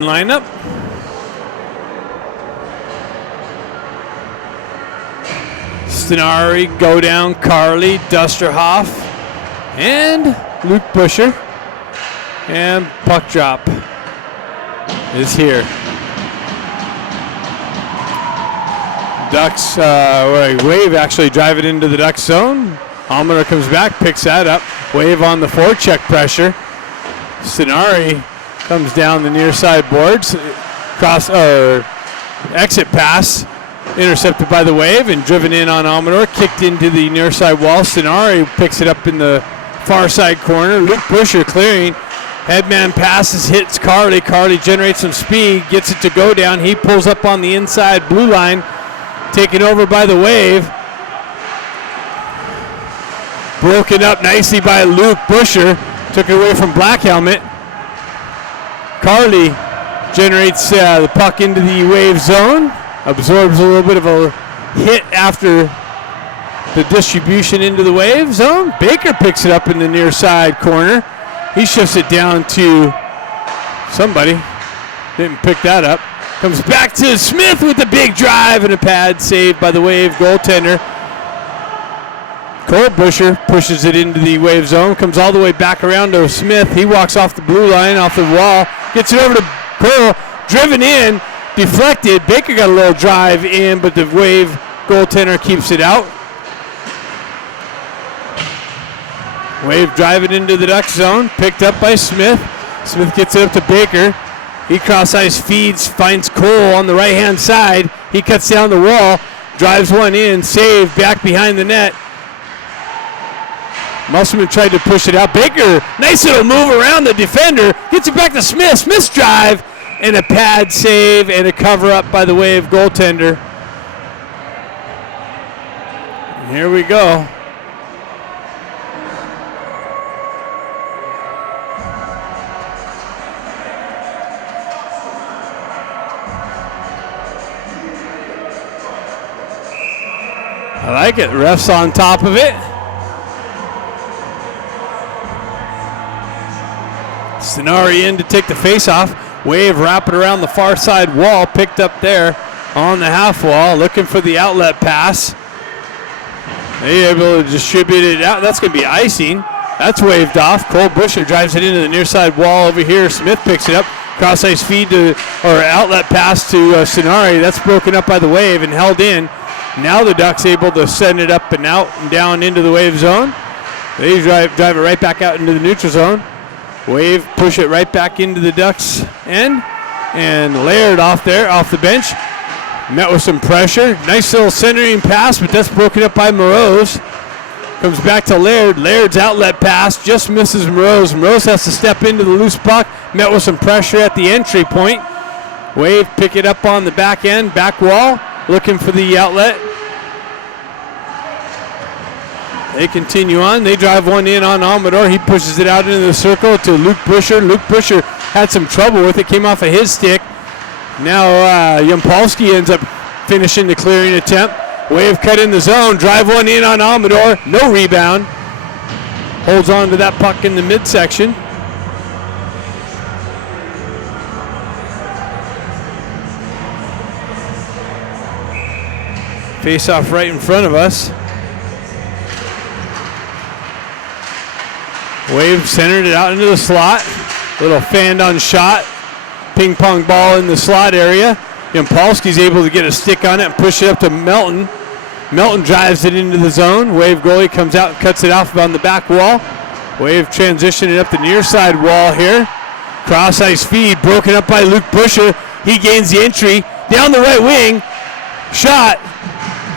lineup. Stenari, Go Down, Carly, Dusterhoff, and Luke Busher. And puck drop is here. Ducks, Wave actually drive it into the Ducks zone. Almeter comes back, picks that up. Wave on the forecheck pressure. Stenari comes down the near side boards. Exit pass intercepted by the Wave and driven in on Almeter. Kicked into the near side wall. Stenari picks it up in the far side corner. Luke Busher clearing. Headman passes, hits Carly. Carly generates some speed, gets it to Go Down. He pulls up on the inside blue line. Taken over by the Wave. Broken up nicely by Luke Busher. Took it away from Black Helmet. Carly generates the puck into the Wave zone. Absorbs a little bit of a hit after the distribution into the Wave zone. Baker picks it up in the near side corner. He shifts it down to somebody. Didn't pick that up. Comes back to Smith with a big drive and a pad saved by the Wave goaltender. Cole Busher pushes it into the Wave zone. Comes all the way back around to Smith. He walks off the blue line, off the wall. Gets it over to Cole. Driven in. Deflected. Baker got a little drive in, but the Wave goaltender keeps it out. Wave driving into the Duck zone. Picked up by Smith. Smith gets it up to Baker. He cross-ice feeds, finds Cole on the right-hand side. He cuts down the wall, drives one in, saved back behind the net. Musselman tried to push it out. Baker, nice little move around the defender. Gets it back to Smith. Smith's drive and a pad save and a cover-up by the Wave goaltender. And here we go. I like it. Ref's on top of it. Stenari in to take the face-off. Wave wrapping around the far side wall. Picked up there on the half wall. Looking for the outlet pass. They're able to distribute it out. That's going to be icing. That's waved off. Cole Busher drives it into the near side wall over here. Smith picks it up. Cross-ice feed to, or outlet pass to Stenari. That's broken up by the Wave and held in. Now the Ducks able to send it up and out and down into the Wave zone. They drive it right back out into the neutral zone. Wave push it right back into the Ducks end. And Laird off there, off the bench. Met with some pressure. Nice little centering pass, but that's broken up by Morose. Comes back to Laird. Laird's outlet pass just misses Morose. Morose has to step into the loose puck. Met with some pressure at the entry point. Wave pick it up on the back end, back wall. Looking for the outlet. They continue on. They drive one in on Almeter. He pushes it out into the circle to Luke Busher. Luke Busher had some trouble with it. Came off of his stick. Now Yampolsky ends up finishing the clearing attempt. Wave cut in the zone. Drive one in on Almeter. No rebound. Holds on to that puck in the midsection. Face off right in front of us. Wave centered it out into the slot. Little fanned on shot. Ping pong ball in the slot area. Yampolsky's able to get a stick on it and push it up to Melton. Melton drives it into the zone. Wave goalie comes out and cuts it off on the back wall. Wave transitioning up the near side wall here. Cross ice feed broken up by Luke Busher. He gains the entry down the right wing. Shot.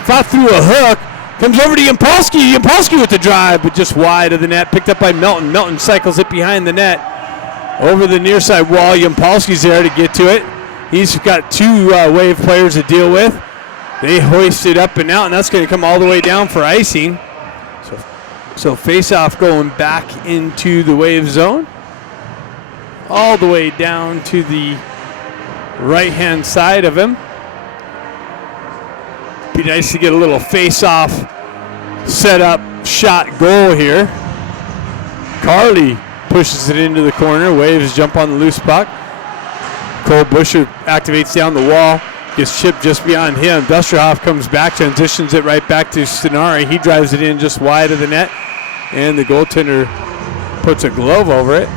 Fought through a hook. Comes over to Yampolsky. Yampolsky with the drive, but just wide of the net. Picked up by Melton. Melton cycles it behind the net. Over the near side wall. Yampolsky's there to get to it. He's got two Wave players to deal with. They hoist it up and out, and that's going to come all the way down for icing. So face-off going back into the Wave zone. All the way down to the right-hand side of him. Be nice to get a little face-off, set-up, shot goal here. Carly pushes it into the corner. Waves jump on the loose puck. Cole Busher activates down the wall. Gets chipped just beyond him. Dusterhoff comes back, transitions it right back to Stenari. He drives it in just wide of the net. And the goaltender puts a glove over it.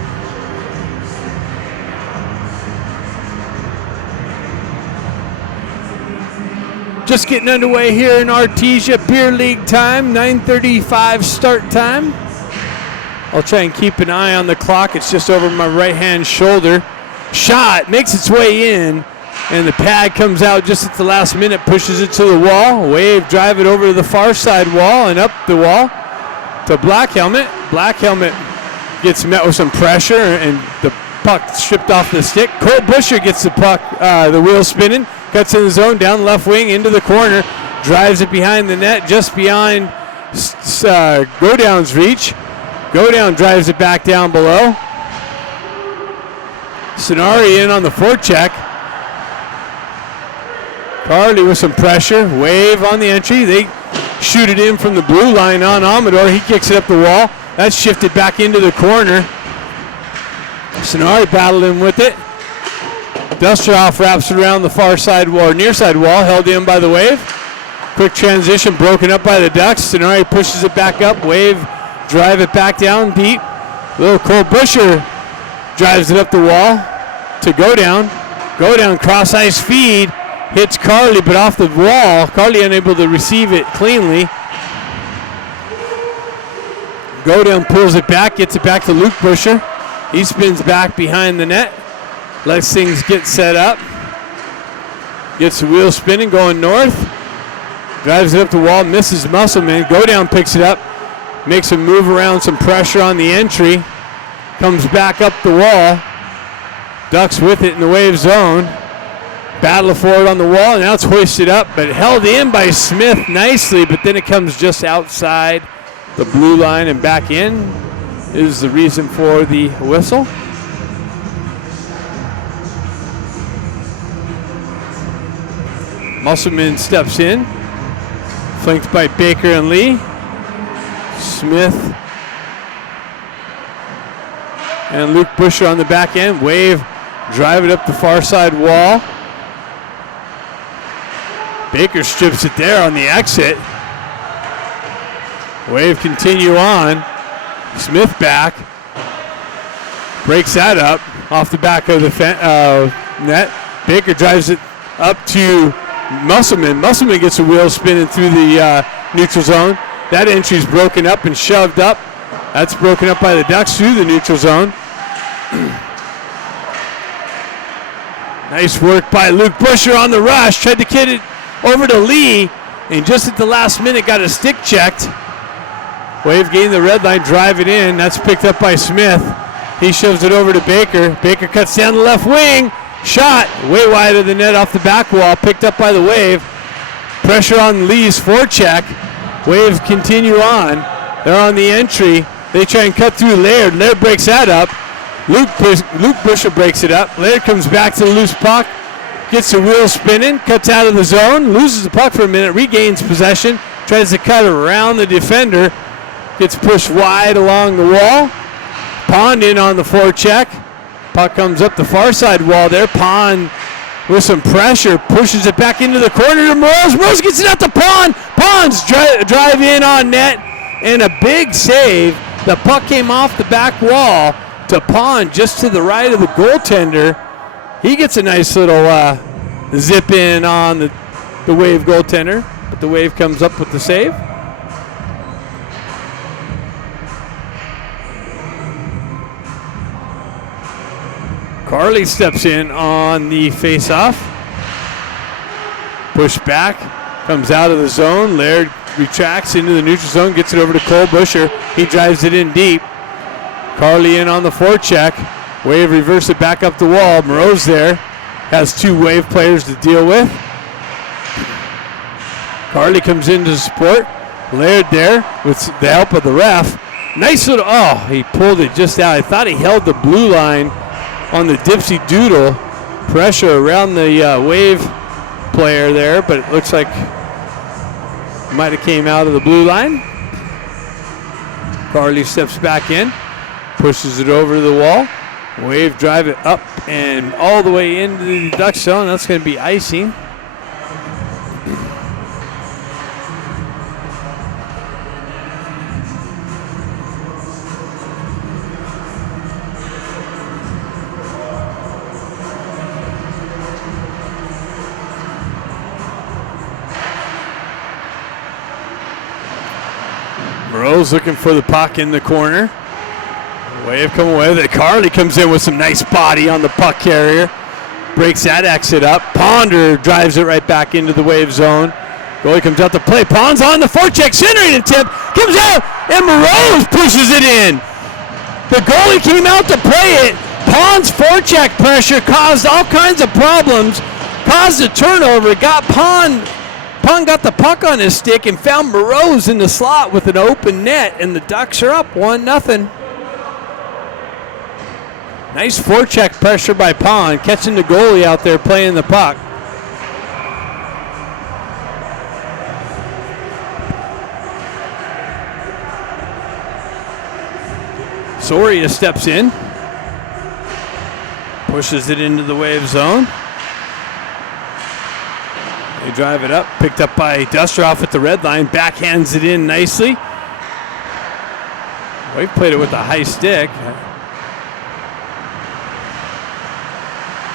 Just getting underway here in Artesia Beer League time, 9:35 start time. I'll try and keep an eye on the clock. It's just over my right-hand shoulder. Shot makes its way in, and the pad comes out just at the last minute, pushes it to the wall. Wave drive it over to the far side wall and up the wall to Black Helmet. Black Helmet gets met with some pressure, and the puck stripped off the stick. Cole Busher gets the puck, the wheel spinning. Cuts in the zone, down the left wing, into the corner. Drives it behind the net, just behind Go Down's reach. Go Down drives it back down below. Sonari in on the forecheck. Carly with some pressure. Wave on the entry. They shoot it in from the blue line on Amador. He kicks it up the wall. That's shifted back into the corner. Sonari battled in with it. Dusterhoff wraps it around the far side wall, or near side wall, held in by the Wave. Quick transition, broken up by the Ducks. Stenari pushes it back up. Wave drive it back down deep. Little Cole Busher drives it up the wall to Go Down. Go Down cross ice feed, hits Carly, but off the wall. Carly unable to receive it cleanly. Go Down pulls it back, gets it back to Luke Busher. He spins back behind the net. Lets things get set up. Gets the wheel spinning, going north. Drives it up the wall, misses Musselman. Go Down picks it up. Makes a move around, some pressure on the entry. Comes back up the wall. Ducks with it in the Wave zone. Battle for it on the wall, and now it's hoisted up, but held in by Smith nicely, but then it comes just outside the blue line and back in is the reason for the whistle. Musselman steps in, flanked by Baker and Lee. Smith and Luke Busher on the back end. Wave drive it up the far side wall. Baker strips it there on the exit. Wave continue on. Smith back. Breaks that up off the back of the net. Baker drives it up to Musselman. Musselman gets a wheel spinning through the neutral zone. That entry's broken up and shoved up. That's broken up by the Ducks through the neutral zone. Nice work by Luke Busher on the rush. Tried to get it over to Lee, and just at the last minute got a stick checked. Wave gained the red line, drive it in. That's picked up by Smith. He shoves it over to Baker. Baker cuts down the left wing. Shot way wide of the net off the back wall, picked up by the Wave. Pressure on Lee's forecheck. Waves continue on. They're on the entry. They try and cut through Laird. Laird breaks that up. Luke Busher breaks it up. Laird comes back to the loose puck. Gets the wheel spinning. Cuts out of the zone. Loses the puck for a minute. Regains possession. Tries to cut around the defender. Gets pushed wide along the wall. Pond in on the forecheck. Puck comes up the far side wall there. Pond with some pressure pushes it back into the corner to Morose. Morose gets it out to Pond. Pond's drive in on net and a big save. The puck came off the back wall to Pond just to the right of the goaltender. He gets a nice little zip in on the Wave goaltender, but the Wave comes up with the save. Carly steps in on the face-off. Push back, comes out of the zone. Laird retracts into the neutral zone, gets it over to Cole Busher. He drives it in deep. Carly in on the forecheck. Wave reverse it back up the wall. Moreau's there. Has two Wave players to deal with. Carly comes in to support. Laird there with the help of the ref. Nice little, he pulled it just out. I thought he held the blue line on the Dipsy Doodle. Pressure around the Wave player there, but it looks like it might have came out of the blue line. Carly steps back in, pushes it over to the wall. Wave drive it up And all the way into the Duck zone. That's going to be icing. Moreau's looking for the puck in the corner. Wave coming away with it. Carly comes in with some nice body on the puck carrier. Breaks that exit up. Ponder drives it right back into the Wave zone. Goalie comes out to play. Pond's on the forecheck. Centering attempt. Comes out. And Moreau pushes it in. The goalie came out to play it. Pond's forecheck pressure caused all kinds of problems. Caused a turnover. Got Pond got the puck on his stick and found Moreau's in the slot with an open net, and the Ducks are up 1-0. Nice forecheck pressure by Pond, catching the goalie out there playing the puck. Soria steps in, pushes it into the Wave zone. They drive it up, picked up by Dusteroff at the red line, backhands it in nicely. Wave played it with a high stick.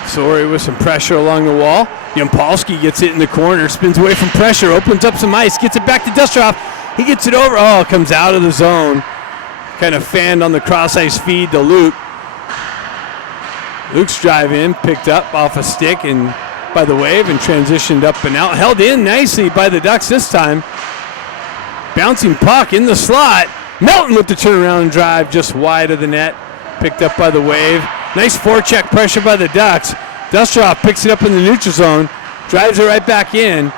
Soria with some pressure along the wall. Yampolsky gets it in the corner, spins away from pressure, opens up some ice, gets it back to Dusteroff. He gets it over. Oh, it comes out of the zone. Kind of fanned on the cross ice feed to Luke. Luke's drive in, picked up off a stick and by the Wave and transitioned up and out. Held in nicely by the Ducks this time. Bouncing puck in the slot. Melton with the turnaround drive just wide of the net. Picked up by the Wave. Nice forecheck pressure by the Ducks. Dusteroff picks it up in the neutral zone. Drives it right back in.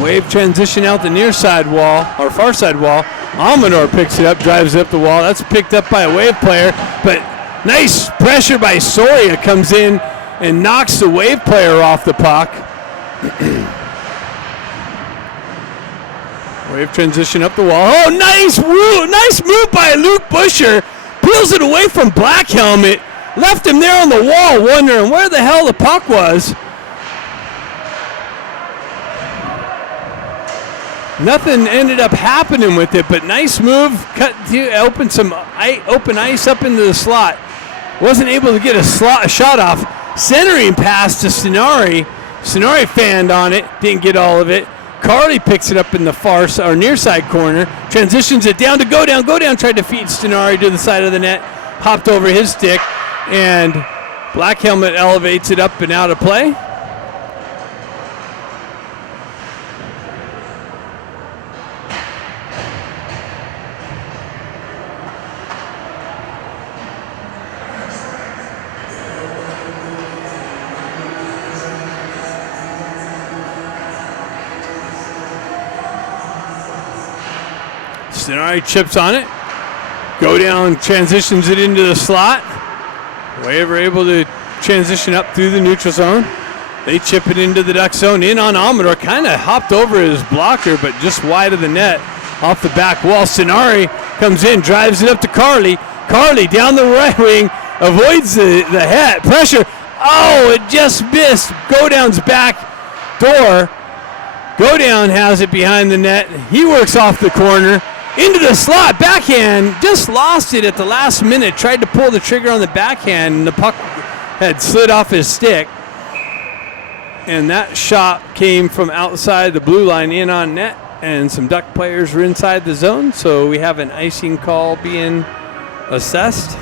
Wave transition out the near side wall, or far side wall. Almanor picks it up, drives it up the wall. That's picked up by a Wave player, but nice pressure by Soria comes in and knocks the Wave player off the puck. Wave transition up the wall. Oh, nice move by Luke Busher. Peels it away from Black Helmet. Left him there on the wall wondering where the hell the puck was. Nothing ended up happening with it, but nice move. Cut to open some open ice up into the slot. Wasn't able to get a shot off. Centering pass to Stenari. Stenari fanned on it, didn't get all of it. Carly picks it up in the far or near side corner, transitions it down to go down. Tried to feed Stenari to the side of the net, hopped over his stick, and Black Helmet elevates it up and out of play. Stenari chips on it. Go down, transitions it into the slot. Wave are able to transition up through the neutral zone. They chip it into the Duck zone. In on Amador. Kind of hopped over his blocker, but just wide of the net. Off the back wall. Stenari comes in, drives it up to Carly. Carly down the right wing. Avoids the head. Pressure. Oh, it just missed. Go down's back door. Go down has it behind the net. He works off the corner. Into the slot, backhand, just lost it at the last minute. Tried to pull the trigger on the backhand, and the puck had slid off his stick. And that shot came from outside the blue line in on net, and some Duck players were inside the zone, so we have an icing call being assessed.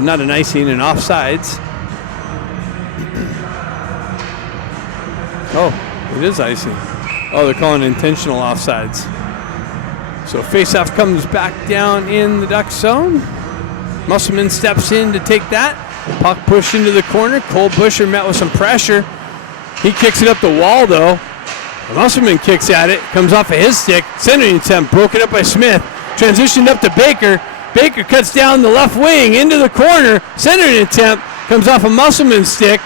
Not an icing, an offsides. Oh, it is icing. Oh, they're calling intentional offsides. So faceoff comes back down in the Duck zone. Musselman steps in to take that. Puck pushed into the corner. Cole Busher met with some pressure. He kicks it up the wall, though. Musselman kicks at it. Comes off of his stick. Centering attempt broken up by Smith. Transitioned up to Baker. Baker cuts down the left wing into the corner. Centering attempt comes off of Musselman's stick.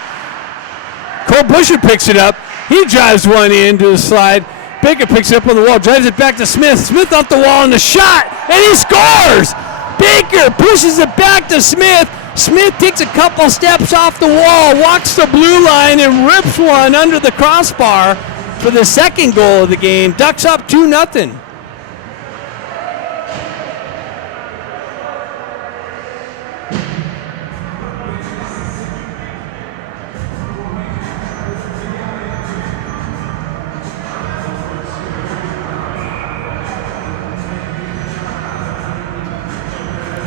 Cole Busher picks it up. He drives one into the slide. Baker picks it up on the wall, drives it back to Smith. Smith off the wall and the shot, and he scores! Baker pushes it back to Smith, Smith takes a couple steps off the wall, walks the blue line, and rips one under the crossbar for the second goal of the game. Ducks up 2-0.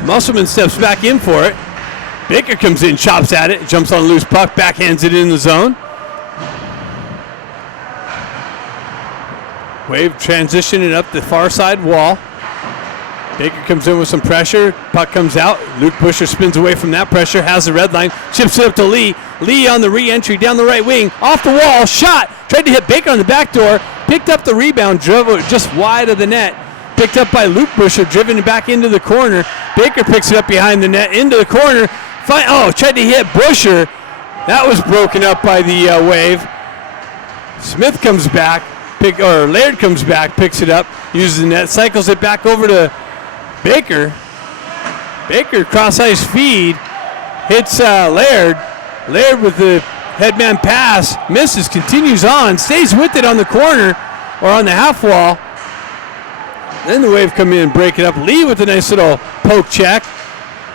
Musselman steps back in for it. Baker comes in, chops at it, jumps on a loose puck, backhands it in the zone. Wave transitioning up the far side wall. Baker comes in with some pressure. Puck comes out. Luke Busher spins away from that pressure, has the red line, chips it up to Lee. Lee on the re-entry down the right wing, off the wall, shot. Tried to hit Baker on the back door, picked up the rebound, drove it just wide of the net. Picked up by Luke Busher, driven back into the corner. Baker picks it up behind the net, into the corner. Tried to hit Busher. That was broken up by the Wave. Smith comes back, Laird comes back, picks it up, uses the net, cycles it back over to Baker. Baker cross-ice feed, hits Laird. Laird with the headman pass, misses, continues on, stays with it on the corner or on the half wall. Then the Wave come in and break it up. Lee with a nice little poke check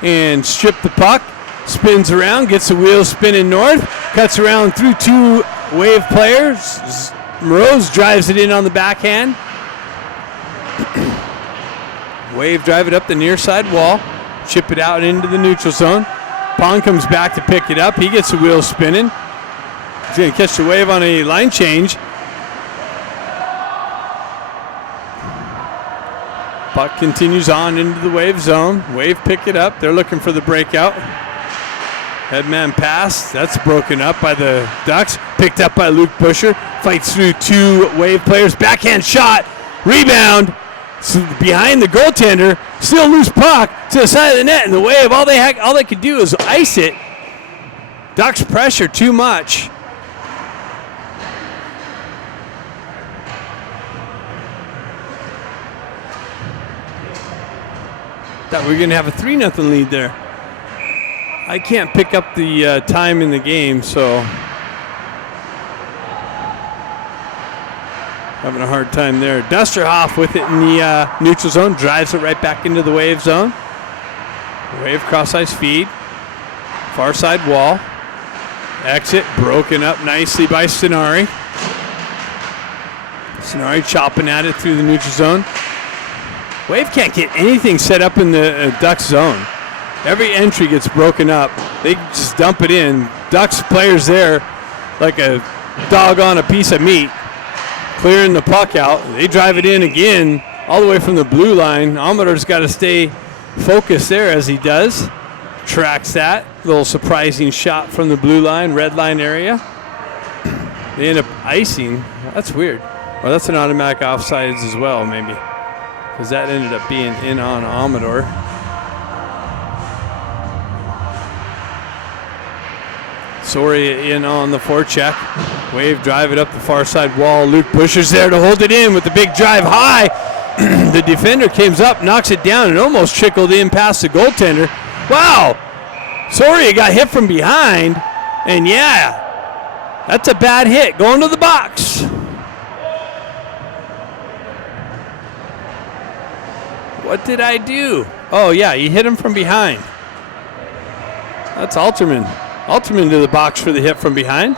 and strip the puck. Spins around, gets the wheels spinning north, cuts around through two Wave players. Rose drives it in on the backhand. Wave drive it up the near side wall, chip it out into the neutral zone. Pond comes back to pick it up. He gets the wheels spinning. He's going to catch the Wave on a line change. Puck continues on into the Wave zone. Wave pick it up. They're looking for the breakout. Headman pass. That's broken up by the Ducks. Picked up by Luke Busher. Fights through two Wave players. Backhand shot. Rebound. So behind the goaltender. Still loose puck to the side of the net. And the Wave, all they could do is ice it. Ducks pressure too much. Thought we were going to have a 3-0 lead there. I can't pick up the time in the game, so having a hard time there. Dusterhoff with it in the neutral zone, drives it right back into the Wave zone. Wave cross-ice feed, far side wall. Exit, broken up nicely by Stenari. Stenari chopping at it through the neutral zone. Wave can't get anything set up in the Ducks zone. Every entry gets broken up. They just dump it in. Ducks players there like a dog on a piece of meat, clearing the puck out. They drive it in again all the way from the blue line. Amador's got to stay focused there as he does. Tracks that. Little surprising shot from the blue line, red line area. They end up icing. That's weird. Well, that's an automatic offsides as well, maybe, because that ended up being in on Amador. Soria in on the forecheck. Wave drive it up the far side wall. Luke Busher's there to hold it in with the big drive high. The defender comes up, knocks it down, and almost trickled in past the goaltender. Wow! Soria got hit from behind, and yeah, that's a bad hit. Going to the box. What did I do? Oh, yeah, he hit him from behind. That's Alterman. Alterman to the box for the hit from behind.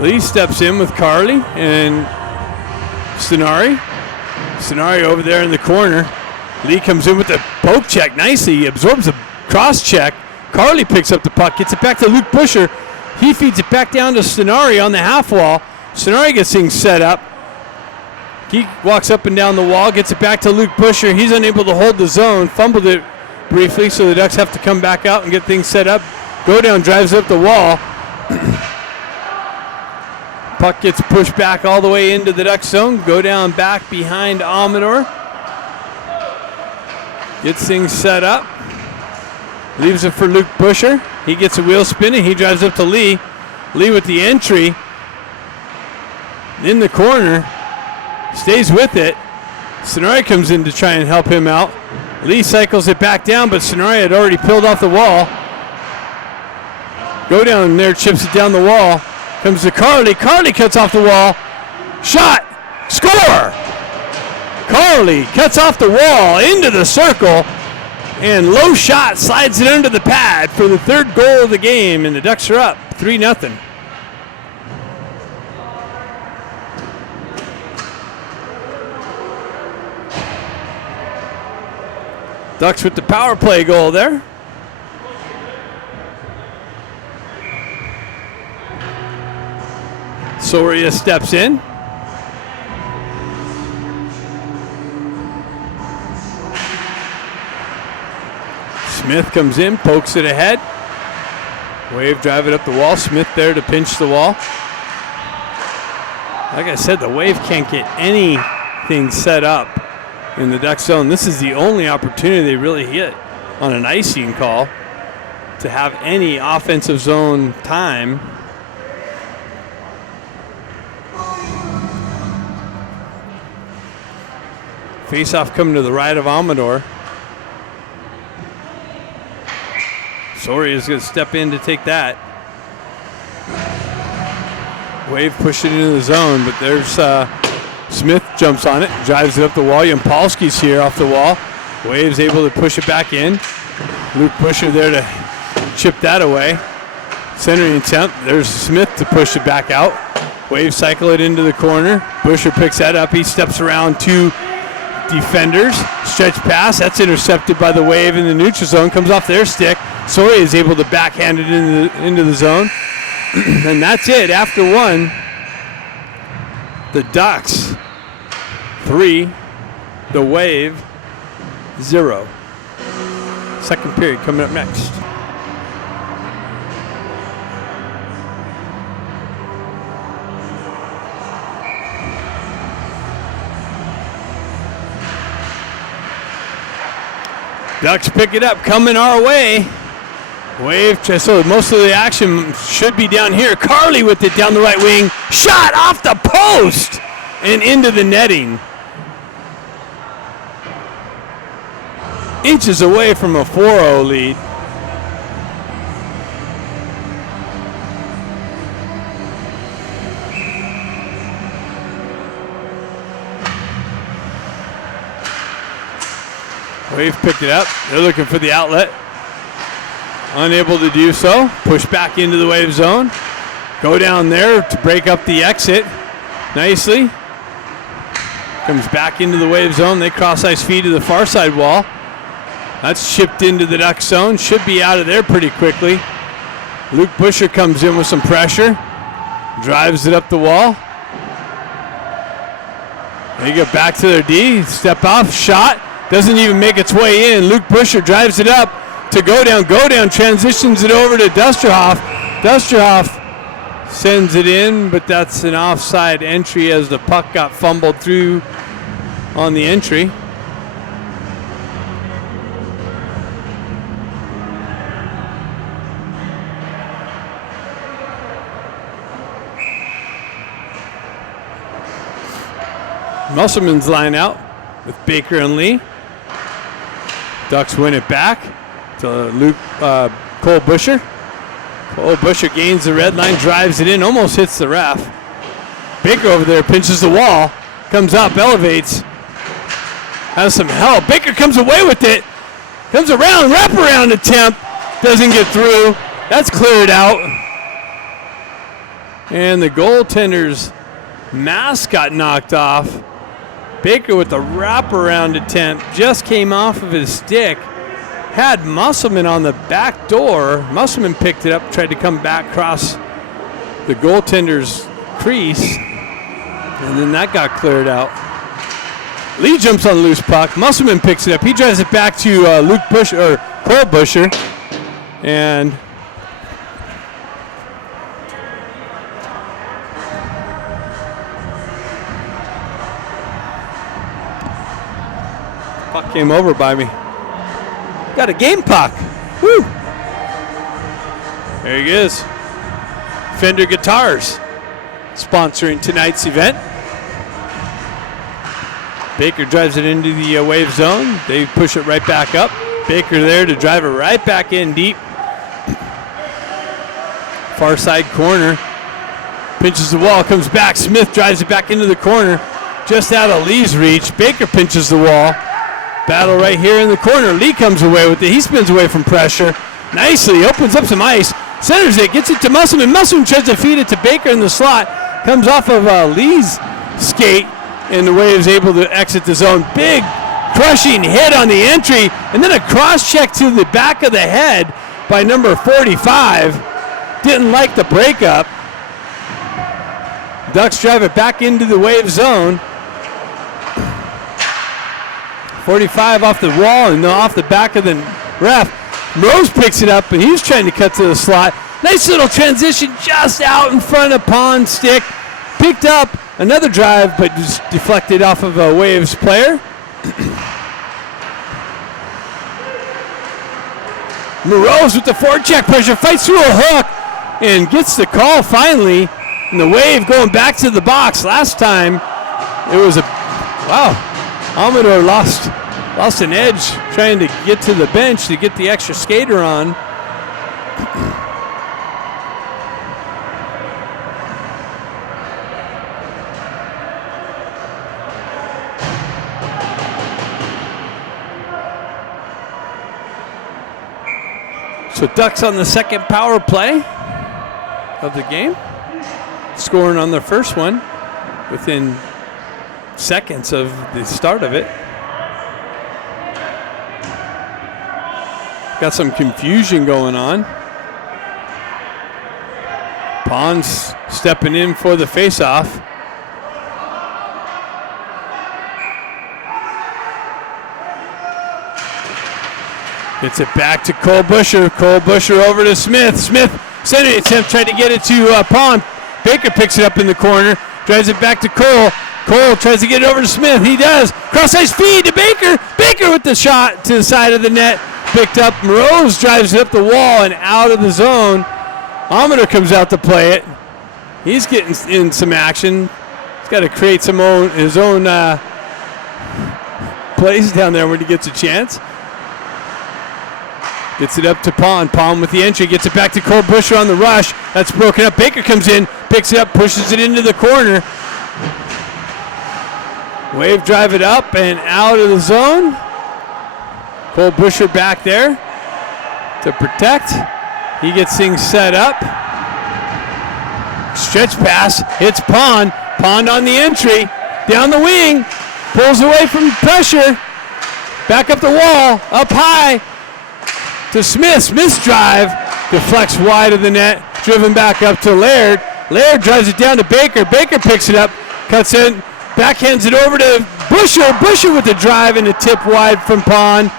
Lee steps in with Carly and Stenari. Stenari over there in the corner. Lee comes in with the poke check nicely. He absorbs a cross check. Carly picks up the puck, gets it back to Luke Busher. He feeds it back down to Stenari on the half wall. Stenari gets things set up. He walks up and down the wall, gets it back to Luke Busher. He's unable to hold the zone, fumbled it briefly, so the Ducks have to come back out and get things set up. Go down, drives up the wall. Puck gets pushed back all the way into the Ducks zone. Go down back behind Amador. Gets things set up. Leaves it for Luke Busher. He gets a wheel spinning. He drives up to Lee. Lee with the entry in the corner. Stays with it. Sonari comes in to try and help him out. Lee cycles it back down, but Sonari had already peeled off the wall. Go down there, chips it down the wall. Comes to Carly. Carly cuts off the wall. Shot. Score! Carly cuts off the wall into the circle. And low shot slides it under the pad for the third goal of the game. And the Ducks are up 3-0. Ducks with the power play goal there. Soria steps in. Smith comes in, pokes it ahead. Wave drive it up the wall. Smith there to pinch the wall. Like I said, the Wave can't get anything set up in the Duck zone. This is the only opportunity they really hit on an icing call to have any offensive zone time. Face-off coming to the right of Amador. Soria is going to step in to take that. Wave pushing into the zone, but there's Smith jumps on it, drives it up the wall. Yampolsky's here off the wall. Wave's able to push it back in. Luke Busher there to chip that away. Centering attempt. There's Smith to push it back out. Wave cycle it into the corner. Busher picks that up. He steps around two defenders. Stretch pass. That's intercepted by the Wave in the neutral zone. Comes off their stick. Soria is able to backhand it into the zone. And that's it. After one, the Ducks 3, the Wave 0. Second period coming up next. Ducks pick it up, coming our way. Wave, so most of the action should be down here. Carly with it down the right wing. Shot off the post and into the netting. Inches away from a 4-0 lead. Wave picked it up. They're looking for the outlet. Unable to do so. Push back into the Wave zone. Go down there to break up the exit nicely. Comes back into the Wave zone. They cross ice feed to the far side wall. That's chipped into the Duck zone. Should be out of there pretty quickly. Luke Busher comes in with some pressure. Drives it up the wall. They get back to their D. Step off. Shot. Doesn't even make its way in. Luke Busher drives it up to go down. Go down. Transitions it over to Dusterhoff. Dusterhoff sends it in, but that's an offside entry as the puck got fumbled through on the entry. Musselman's line out with Baker and Lee. Ducks win it back to Cole Busher. Cole Busher gains the red line, drives it in, almost hits the ref. Baker over there pinches the wall, comes up, elevates, has some help. Baker comes away with it, comes around, wraparound attempt, doesn't get through. That's cleared out. And the goaltender's mask got knocked off. Baker with the wraparound attempt just came off of his stick. Had Musselman on the back door. Musselman picked it up, tried to come back across the goaltender's crease, and then that got cleared out. Lee jumps on the loose puck. Musselman picks it up. He drives it back to Cole Busher, and puck came over by me. Got a game puck. Woo! There he is. Fender Guitars sponsoring tonight's event. Baker drives it into the wave zone. They push it right back up. Baker there to drive it right back in deep. Far side corner. Pinches the wall, comes back. Smith drives it back into the corner. Just out of Lee's reach. Baker pinches the wall. Battle right here in the corner. Lee comes away with it. He spins away from pressure. Nicely opens up some ice. Centers it, gets it to Musselman. Musselman tries to feed it to Baker in the slot. Comes off of Lee's skate, and the Waves able to exit the zone. Big crushing hit on the entry, and then a cross check to the back of the head by number 45. Didn't like the breakup. Ducks drive it back into the Wave zone. 45 off the wall and off the back of the ref. Rose picks it up, and he's trying to cut to the slot. Nice little transition just out in front of Pond's stick. Picked up another drive, but just deflected off of a Waves player. Rose with the forecheck pressure, fights through a hook, and gets the call finally. And the Wave going back to the box. Last time, it was a, wow, Amador lost an edge trying to get to the bench to get the extra skater on. So Ducks on the second power play of the game, scoring on their first one within seconds of the start of it. Got some confusion going on. Pons stepping in for the faceoff. Gets it back to Cole Busher. Cole Busher over to Smith. Smith center attempt, tried to get it to Pond. Baker picks it up in the corner, drives it back to Cole. Cole tries to get it over to Smith. He does. Cross-ice feed to Baker. Baker with the shot to the side of the net. Picked up. Rose drives it up the wall and out of the zone. Amador comes out to play it. He's getting in some action. He's got to create his own plays down there when he gets a chance. Gets it up to Pond. Pond with the entry. Gets it back to Cole Busher on the rush. That's broken up. Baker comes in, picks it up, pushes it into the corner. Wave drive it up and out of the zone. Cole Busher back there to protect. He gets things set up. Stretch pass, hits Pond. Pond on the entry. Down the wing. Pulls away from pressure. Back up the wall. Up high to Smith. Smith's drive deflects wide of the net. Driven back up to Laird. Laird drives it down to Baker. Baker picks it up. Cuts in. Backhands it over to Busher. Busher with the drive and a tip wide from Pond.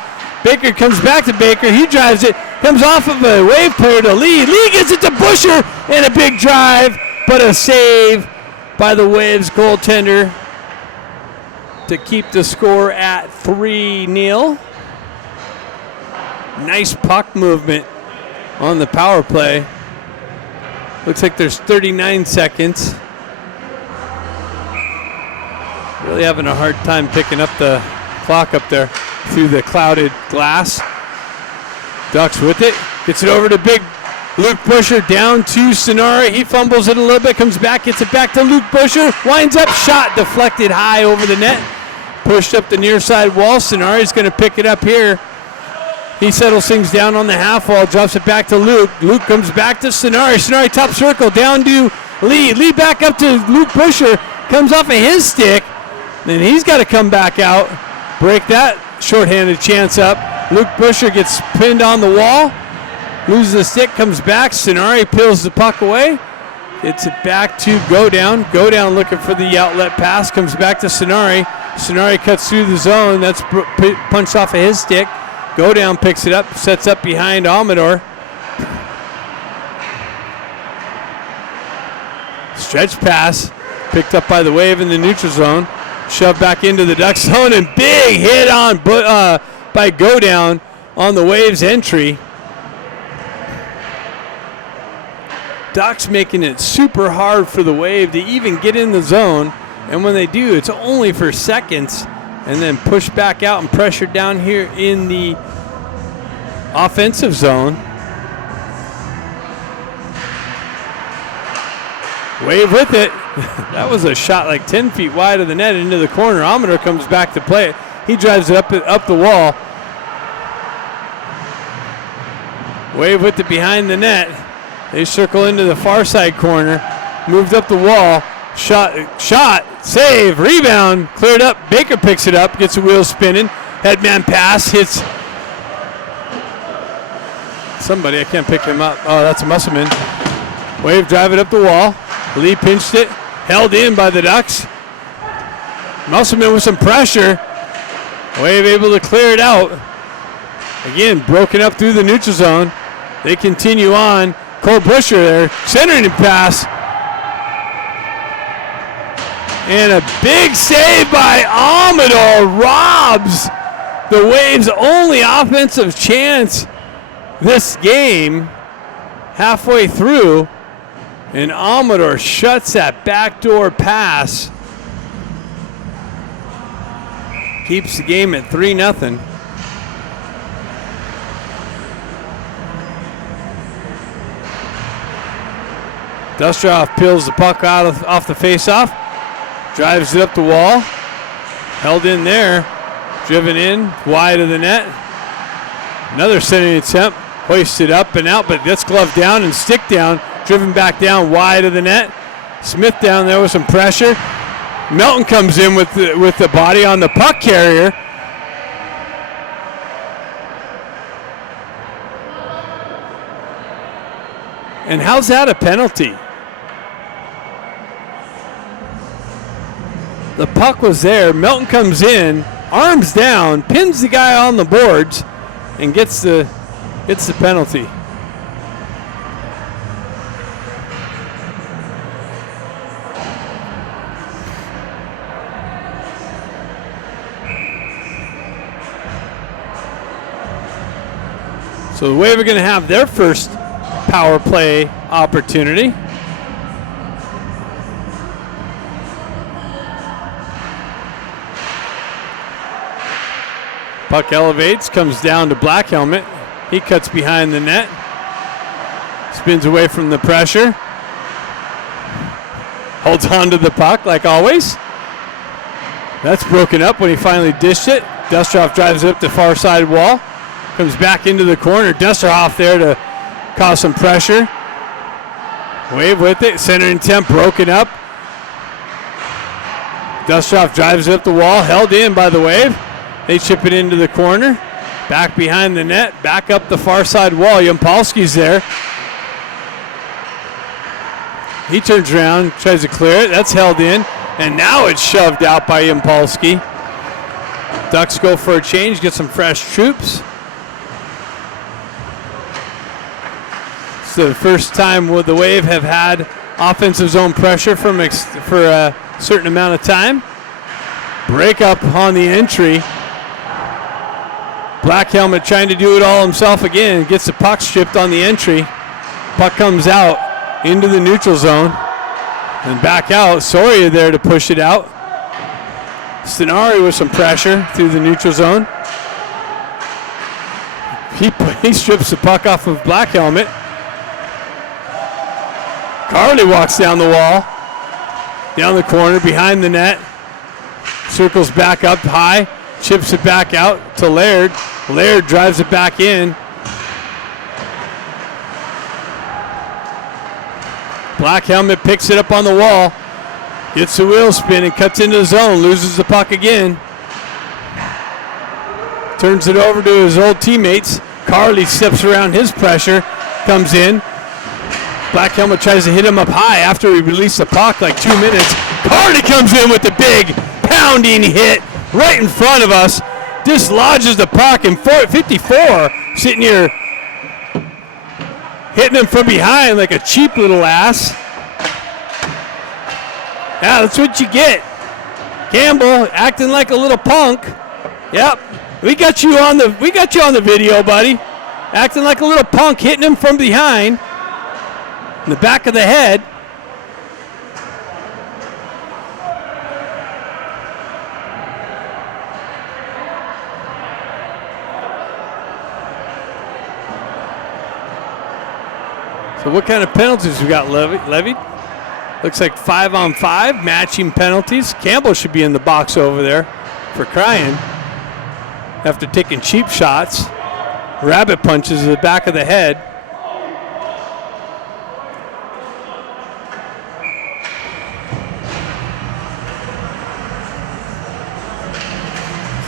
Baker comes back to Baker. He drives it. Comes off of a Wave player to Lee. Lee gets it to Busher and a big drive, but a save by the Waves goaltender to keep the score at 3-0. Nice puck movement on the power play. Looks like there's 39 seconds. Really having a hard time picking up the clock up there through the clouded glass. Ducks with it. Gets it over to big Luke Busher, down to Sonari. He fumbles it a little bit, comes back, gets it back to Luke Busher. Winds up, shot deflected high over the net. Pushed up the near side wall. Sonari's going to pick it up here. He settles things down on the half wall, drops it back to Luke. Luke comes back to Sonari. Sonari top circle, down to Lee. Lee back up to Luke Busher. Comes off of his stick. Then he's got to come back out, break that shorthanded chance up. Luke Busher gets pinned on the wall, loses the stick, comes back. Sonari peels the puck away, gets it back to Go Down. Go Down looking for the outlet pass, comes back to Sonari. Sonari cuts through the zone, that's punched off of his stick. Go Down picks it up, sets up behind Amador. Stretch pass, picked up by the Wave in the neutral zone. Shoved back into the Ducks zone, and big hit on by Go Down on the Waves entry. Ducks making it super hard for the Wave to even get in the zone. And when they do, it's only for seconds. And then push back out and pressure down here in the offensive zone. Wave with it. That was a shot like 10 feet wide of the net into the corner. Amador comes back to play it. He drives it up the wall. Wave with it behind the net. They circle into the far side corner. Moved up the wall. Shot, save, rebound, cleared up. Baker picks it up, gets the wheel spinning. Headman pass, hits somebody. I can't pick him up. Oh, that's a Musselman. Wave drive it up the wall. Lee pinched it, held in by the Ducks. Musselman with some pressure. Wave able to clear it out. Again, broken up through the neutral zone. They continue on. Cole Busher there, centering and pass. And a big save by Amador robs the Waves' only offensive chance this game halfway through. And Amador shuts that backdoor pass. Keeps the game at 3-0. Dustrov peels the puck out off the faceoff. Drives it up the wall. Held in there. Driven in. Wide of the net. Another centering attempt. Hoisted up and out, but gets gloved down and stick down. Driven back down wide of the net. Smith down there with some pressure. Melton comes in with the body on the puck carrier. And how's that a penalty? The puck was there. Melton comes in, arms down, pins the guy on the boards, and gets the penalty. So the Wave are going to have their first power play opportunity. Puck elevates, comes down to Black Helmet. He cuts behind the net. Spins away from the pressure. Holds on to the puck like always. That's broken up when he finally dished it. Dustrov drives it up the far side wall. Comes back into the corner. Dusterhoff there to cause some pressure. Wave with it. Center intent broken up. Dustrov drives it up the wall. Held in by the Wave. They chip it into the corner. Back behind the net. Back up the far side wall. Yampolsky's there. He turns around. Tries to clear it. That's held in. And now it's shoved out by Yampolsky. Ducks go for a change. Get some fresh troops. It's the first time the Wave have had offensive zone pressure for a certain amount of time. Break up on the entry. Black Helmet trying to do it all himself again. Gets the puck stripped on the entry. Puck comes out into the neutral zone. And back out. Soria there to push it out. Stenari with some pressure through the neutral zone. He strips the puck off of Black Helmet. Carly walks down the wall, down the corner, behind the net, circles back up high, chips it back out to Laird. Laird drives it back in. Black Helmet picks it up on the wall, gets the wheel spin and cuts into the zone, loses the puck again. Turns it over to his old teammates. Carly steps around his pressure, comes in. Black Helmet tries to hit him up high after he released the puck, like 2 minutes. Carly comes in with the big pounding hit right in front of us. Dislodges the puck, and 54 sitting here hitting him from behind like a cheap little ass. Yeah, that's what you get. Campbell acting like a little punk. Yep, we got you on the video, buddy. Acting like a little punk, hitting him from behind. in the back of the head. So what kind of penalties we got levied? Looks like 5-on-5, matching penalties. Campbell should be in the box over there for crying after taking cheap shots. Rabbit punches to the back of the head.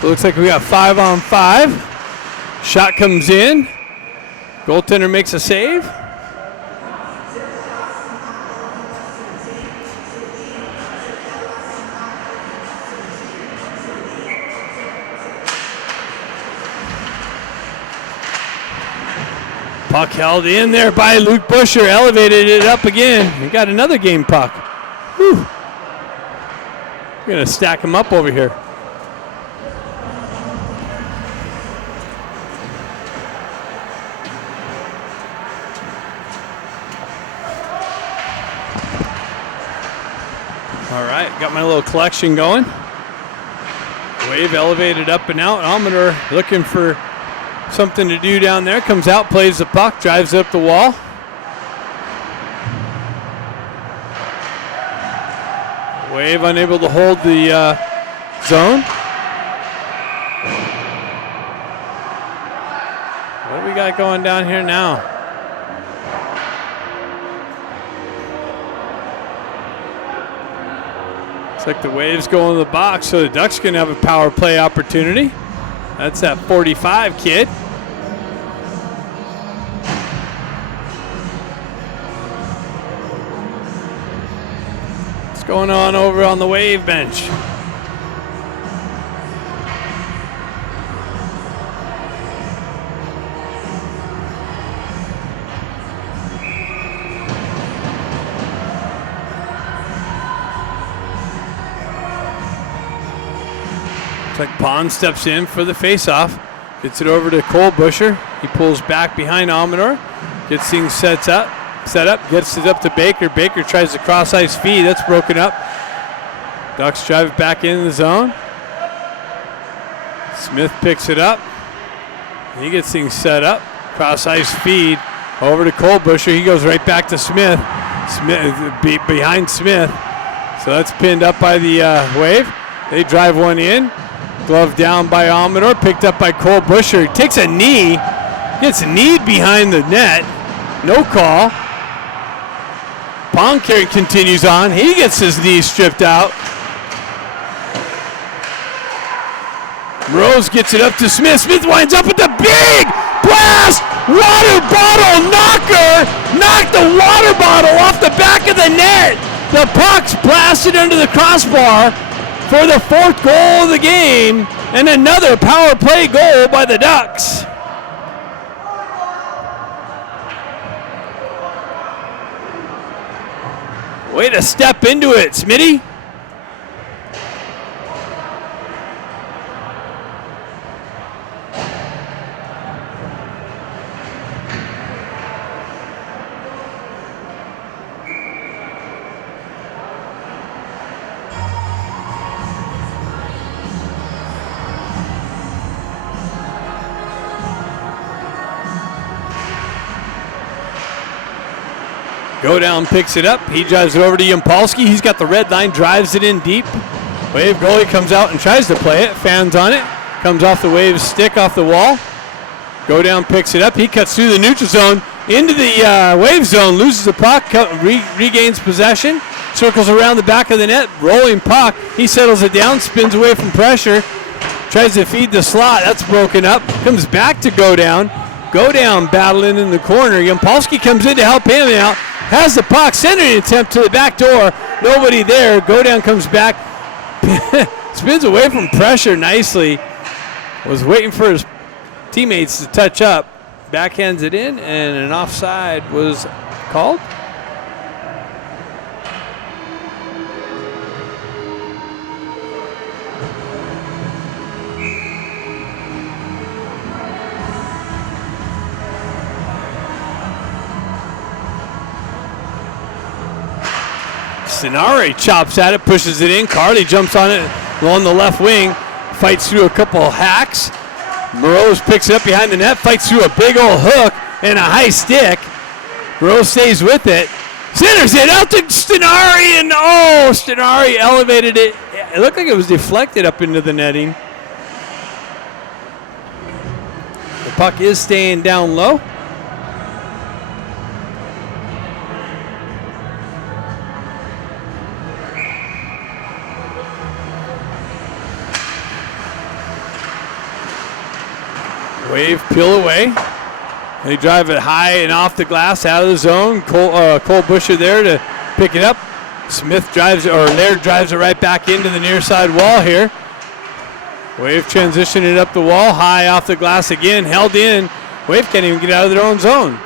So it looks like we got 5-on-5. Shot comes in. Goaltender makes a save. Puck held in there by Luke Busher, elevated it up again. We got another game puck. Whew. We're going to stack them up over here. All right, got my little collection going. Wave elevated up and out. Almador looking for something to do down there. Comes out, plays the puck, drives up the wall. Wave unable to hold the zone. What do we got going down here now? Looks like the Waves go in the box, so the Ducks can have a power play opportunity. That's that 45 kid. What's going on over on the Wave bench? Looks like Pond steps in for the faceoff. Gets it over to Cole Busher. He pulls back behind Almador. Gets things set up. Gets it up to Baker. Baker tries to cross ice feed. That's broken up. Ducks drive it back in the zone. Smith picks it up. He gets things set up. Cross ice feed over to Cole Busher. He goes right back to Smith. Smith behind Smith. So that's pinned up by the Wave. They drive one in. Glove down by Almador, picked up by Cole Busher. He takes a knee, gets kneed behind the net. No call. Pond continues on. He gets his knee stripped out. Rose gets it up to Smith. Smith winds up with the big blast. Water bottle knocker. Knocked the water bottle off the back of the net. The puck's blasted under the crossbar for the fourth goal of the game, and another power play goal by the Ducks. Way to step into it, Smitty. Go down, picks it up. He drives it over to Yampolsky. He's got the red line, drives it in deep. Wave goalie comes out and tries to play it. Fans on it. Comes off the Wave's stick off the wall. Go down, picks it up. He cuts through the neutral zone into the Wave zone. Loses the puck, regains possession. Circles around the back of the net. Rolling puck. He settles it down, spins away from pressure. Tries to feed the slot. That's broken up. Comes back to go down. Go down battling in the corner. Yampolsky comes in to help him out. Has the puck, centering attempt to the back door. Nobody there. Go down comes back. Spins away from pressure nicely. Was waiting for his teammates to touch up. Backhands it in, and an offside was called. Stenari chops at it, pushes it in. Carly jumps on it along the left wing, fights through a couple of hacks. Morose picks it up behind the net, fights through a big old hook and a high stick. Morose stays with it. Centers it out to Stenari, and Stenari elevated it. It looked like it was deflected up into the netting. The puck is staying down low. Wave peel away. They drive it high and off the glass, out of the zone. Cole Busher there to pick it up. Laird drives it right back into the near side wall here. Wave transitioning it up the wall, high off the glass again, held in. Wave can't even get out of their own zone.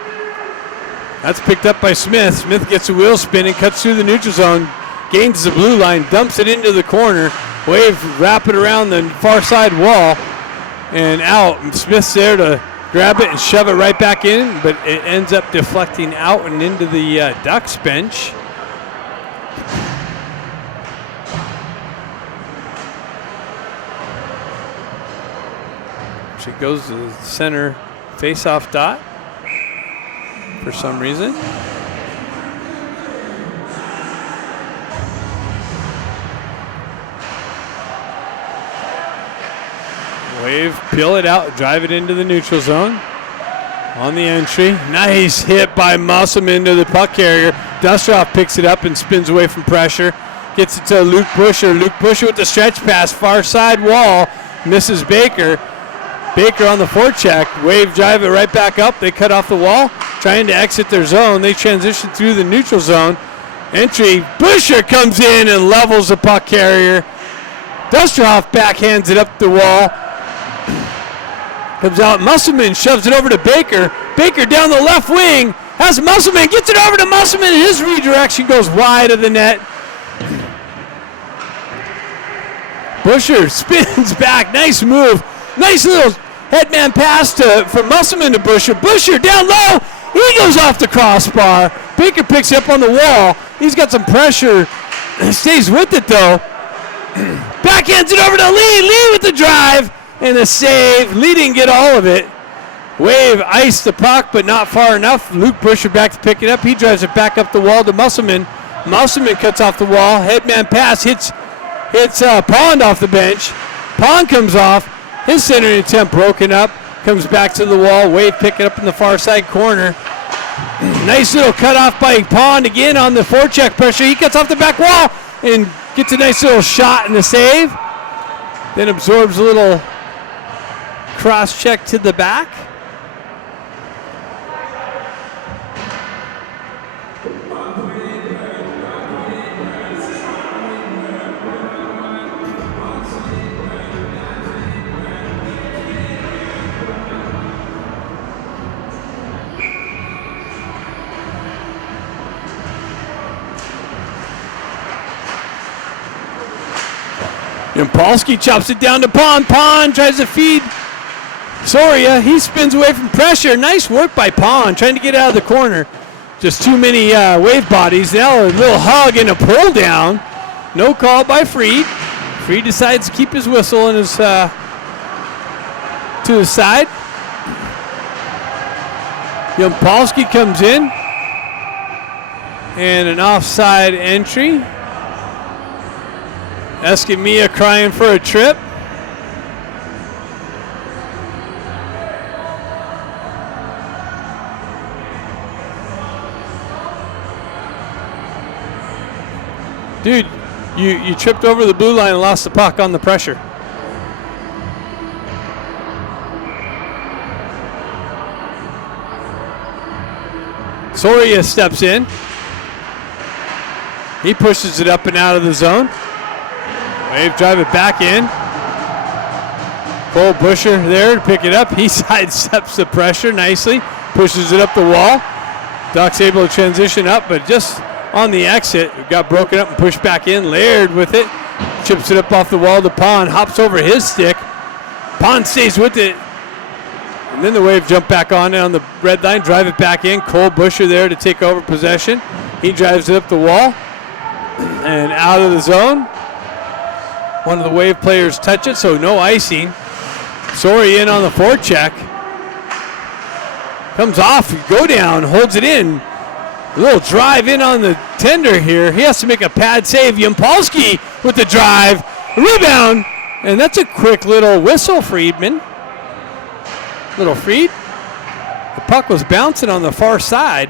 That's picked up by Smith. Smith gets a wheel spin and cuts through the neutral zone, gains the blue line, dumps it into the corner. Wave wrap it around the far side wall and out. And Smith's there to grab it and shove it right back in, but it ends up deflecting out and into the Ducks bench. She goes to the center face-off dot for some reason. Wave, peel it out, drive it into the neutral zone. On the entry, nice hit by Musselman to the puck carrier. Dustroff picks it up and spins away from pressure. Gets it to Luke Busher. Luke Busher with the stretch pass, far side wall, misses Baker. Baker on the forecheck. Wave drive it right back up. They cut off the wall, trying to exit their zone. They transition through the neutral zone. Entry, Busher comes in and levels the puck carrier. Dustroff backhands it up the wall. Comes out, Musselman shoves it over to Baker. Baker down the left wing, has Musselman, gets it over to Musselman, and his redirection goes wide of the net. Busher spins back, nice move. Nice little headman pass from Musselman to Busher. Busher down low, he goes off the crossbar. Baker picks it up on the wall. He's got some pressure, stays with it though. Backhands it over to Lee. Lee with the drive. And the save. Lee didn't get all of it. Wave iced the puck, but not far enough. Luke Busher back to pick it up. He drives it back up the wall to Musselman. Musselman cuts off the wall. Headman pass hits Pond off the bench. Pond comes off. His centering attempt broken up. Comes back to the wall. Wave pick it up in the far side corner. Nice little cut off by Pond again on the forecheck pressure. He cuts off the back wall and gets a nice little shot and a save. Then absorbs a little cross check to the back. Yampolsky chops it down to Pond. Pond tries to feed Soria. He spins away from pressure. Nice work by Pond trying to get out of the corner. Just too many Wave bodies. Now a little hug and a pull down. No call by Freed. Freed decides to keep his whistle and his to the side. Yampolsky comes in. And an offside entry. Escamilla crying for a trip. Dude, you tripped over the blue line and lost the puck on the pressure. Soria steps in. He pushes it up and out of the zone. Wave drive it back in. Cole Busher there to pick it up. He sidesteps the pressure nicely. Pushes it up the wall. Ducks able to transition up, but just on the exit, it got broken up and pushed back in. Laird with it. Chips it up off the wall to Pond. Hops over his stick. Pond stays with it. And then the Wave jump back on the red line. Drive it back in. Cole Busher there to take over possession. He drives it up the wall. And out of the zone. One of the Wave players touch it, so no icing. Sori in on the forecheck. Comes off, go down, holds it in. A little drive in on the tender here. He has to make a pad save. Yampolsky with the drive. Rebound. And that's a quick little whistle, Friedman. Little Fried. The puck was bouncing on the far side.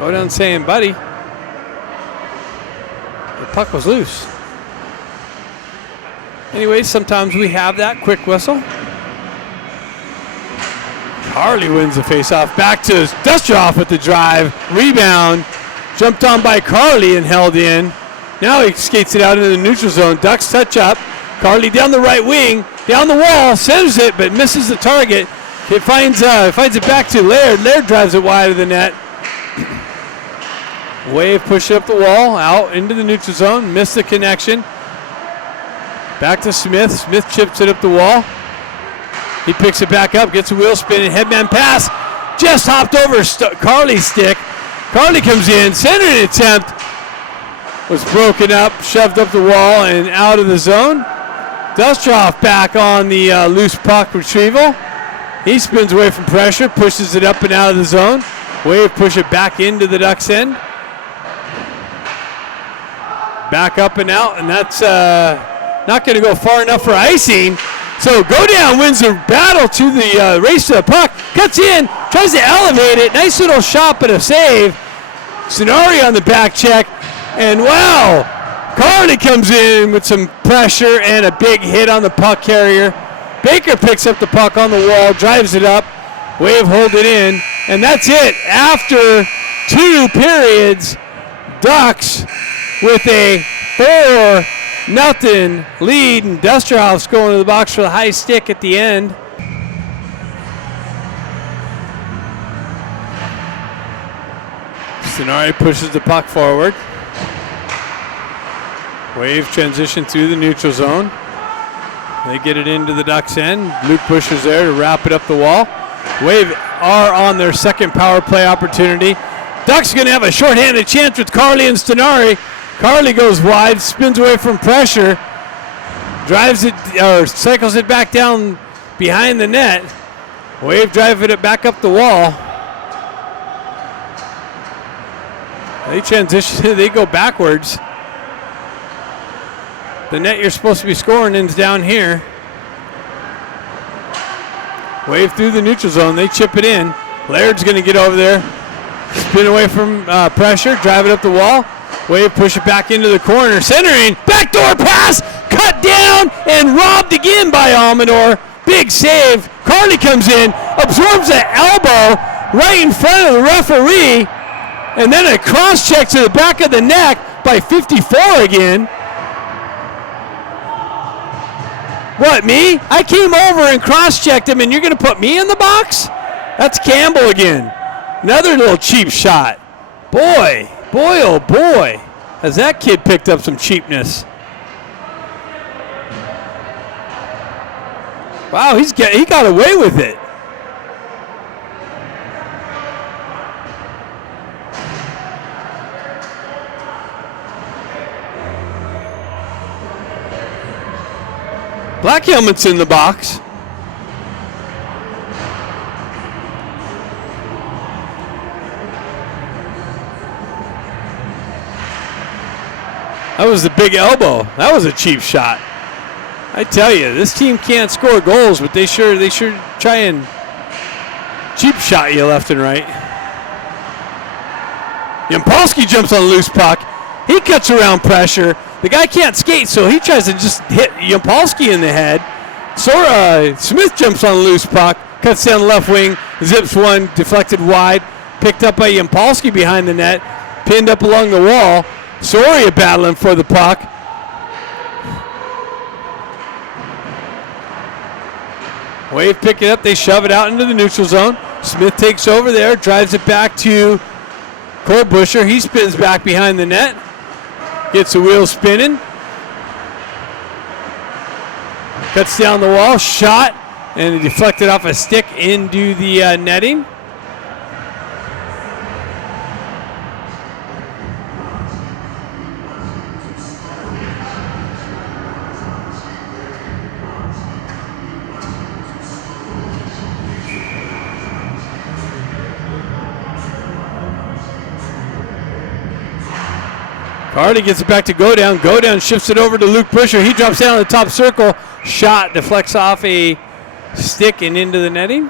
Go down saying, buddy. The puck was loose. Anyways, sometimes we have that quick whistle. Carly wins the faceoff. Back to Dustoff with the drive. Rebound. Jumped on by Carly and held in. Now he skates it out into the neutral zone. Ducks touch up. Carly down the right wing. Down the wall. Centers it, but misses the target. It finds it back to Laird. Laird drives it wide of the net. Wave push up the wall. Out into the neutral zone. Missed the connection. Back to Smith. Smith chips it up the wall. He picks it back up, gets a wheel spin, and headman pass. Just hopped over Carly's stick. Carly comes in, centering attempt. Was broken up, shoved up the wall, and out of the zone. Dustoff back on the loose puck retrieval. He spins away from pressure, pushes it up and out of the zone. Wave push it back into the Ducks' end. Back up and out, and that's not going to go far enough for icing. So go down wins the battle to the race to the puck. Cuts in, tries to elevate it. Nice little shot, but a save. Sonari on the back check. And wow, Carly comes in with some pressure and a big hit on the puck carrier. Baker picks up the puck on the wall, drives it up. Wave hold it in. And that's it. After 2 periods, Ducks with a 4-0 lead, and Dusterhoff's going to the box for the high stick at the end. Sonari pushes the puck forward. Wave transition through the neutral zone. They get it into the Ducks' end. Luke Buscher's there to wrap it up the wall. Wave are on their second power play opportunity. Ducks going to have a shorthanded chance with Carly and Sonari. Carly goes wide, spins away from pressure, drives it or cycles it back down behind the net. Wave driving it back up the wall. They transition, they go backwards. The net you're supposed to be scoring is down here. Wave through the neutral zone, they chip it in. Laird's going to get over there, spin away from pressure, drive it up the wall. Wave push it back into the corner, centering, backdoor pass, cut down and robbed again by Almanor. Big save. Carly comes in, absorbs an elbow right in front of the referee, and then a cross check to the back of the neck by 54 again. What, me? I came over and cross-checked him, and you're going to put me in the box? That's Campbell again. Another little cheap shot. Boy, oh boy, has that kid picked up some cheapness. Wow, he got away with it. Black helmet's in the box. That was the big elbow. That was a cheap shot. I tell you, this team can't score goals, but they sure try and cheap shot you left and right. Yampolsky jumps on a loose puck. He cuts around pressure. The guy can't skate, so he tries to just hit Yampolsky in the head. Smith jumps on a loose puck, cuts down the left wing, zips one, deflected wide, picked up by Yampolsky behind the net, pinned up along the wall. Soria battling for the puck. Wave pick it up, they shove it out into the neutral zone. Smith takes over there, drives it back to Cole Buscher. He spins back behind the net. Gets the wheel spinning. Cuts down the wall, shot, and it deflected off a stick into the netting. Carly gets it back to Go Down. Go Down shifts it over to Luke Busher. He drops down in the top circle. Shot deflects off a stick and into the netting.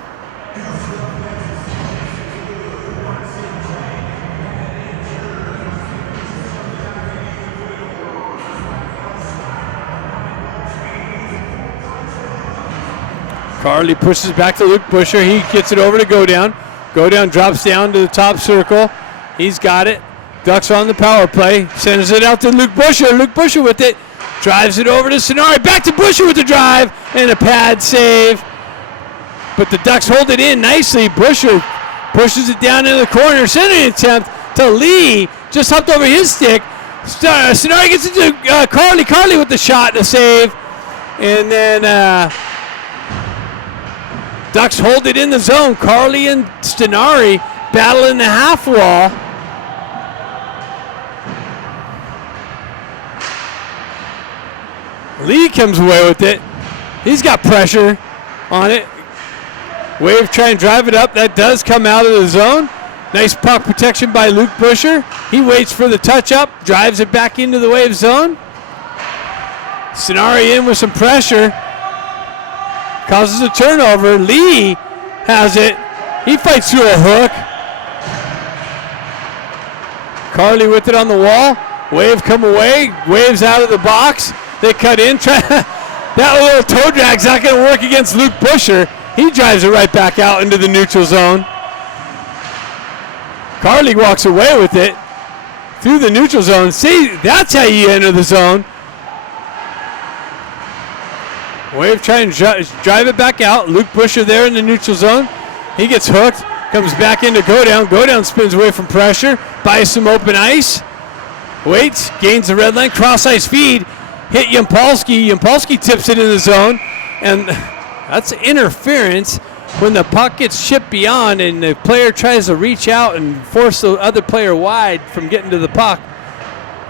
Carly pushes back to Luke Busher. He gets it over to Go Down. Go Down drops down to the top circle. He's got it. Ducks on the power play. Sends it out to Luke Busher. Luke Busher with it. Drives it over to Sonari. Back to Busher with the drive. And a pad save. But the Ducks hold it in nicely. Busher pushes it down into the corner. Centering attempt to Lee. Just hopped over his stick. Sonari gets it to Carly. Carly with the shot and a save. And then Ducks hold it in the zone. Carly and Stenari battle in the half wall. Lee comes away with it. He's got pressure on it. Wave try and drive it up. That does come out of the zone. Nice puck protection by Luke Busher. He waits for the touch up, drives it back into the Wave zone. Stenari in with some pressure. Causes a turnover. Lee has it. He fights through a hook. Carly with it on the wall. Wave come away. Wave's out of the box. They cut in. That little toe drag's not going to work against Luke Busher. He drives it right back out into the neutral zone. Carly walks away with it through the neutral zone. See, that's how you enter the zone. Wave trying to drive it back out. Luke Busher there in the neutral zone. He gets hooked. Comes back into Go Down. Go Down spins away from pressure. Buys some open ice. Waits. Gains the red line. Cross ice feed. Hit Yampolsky. Yampolsky tips it in the zone. And that's interference when the puck gets chipped beyond and the player tries to reach out and force the other player wide from getting to the puck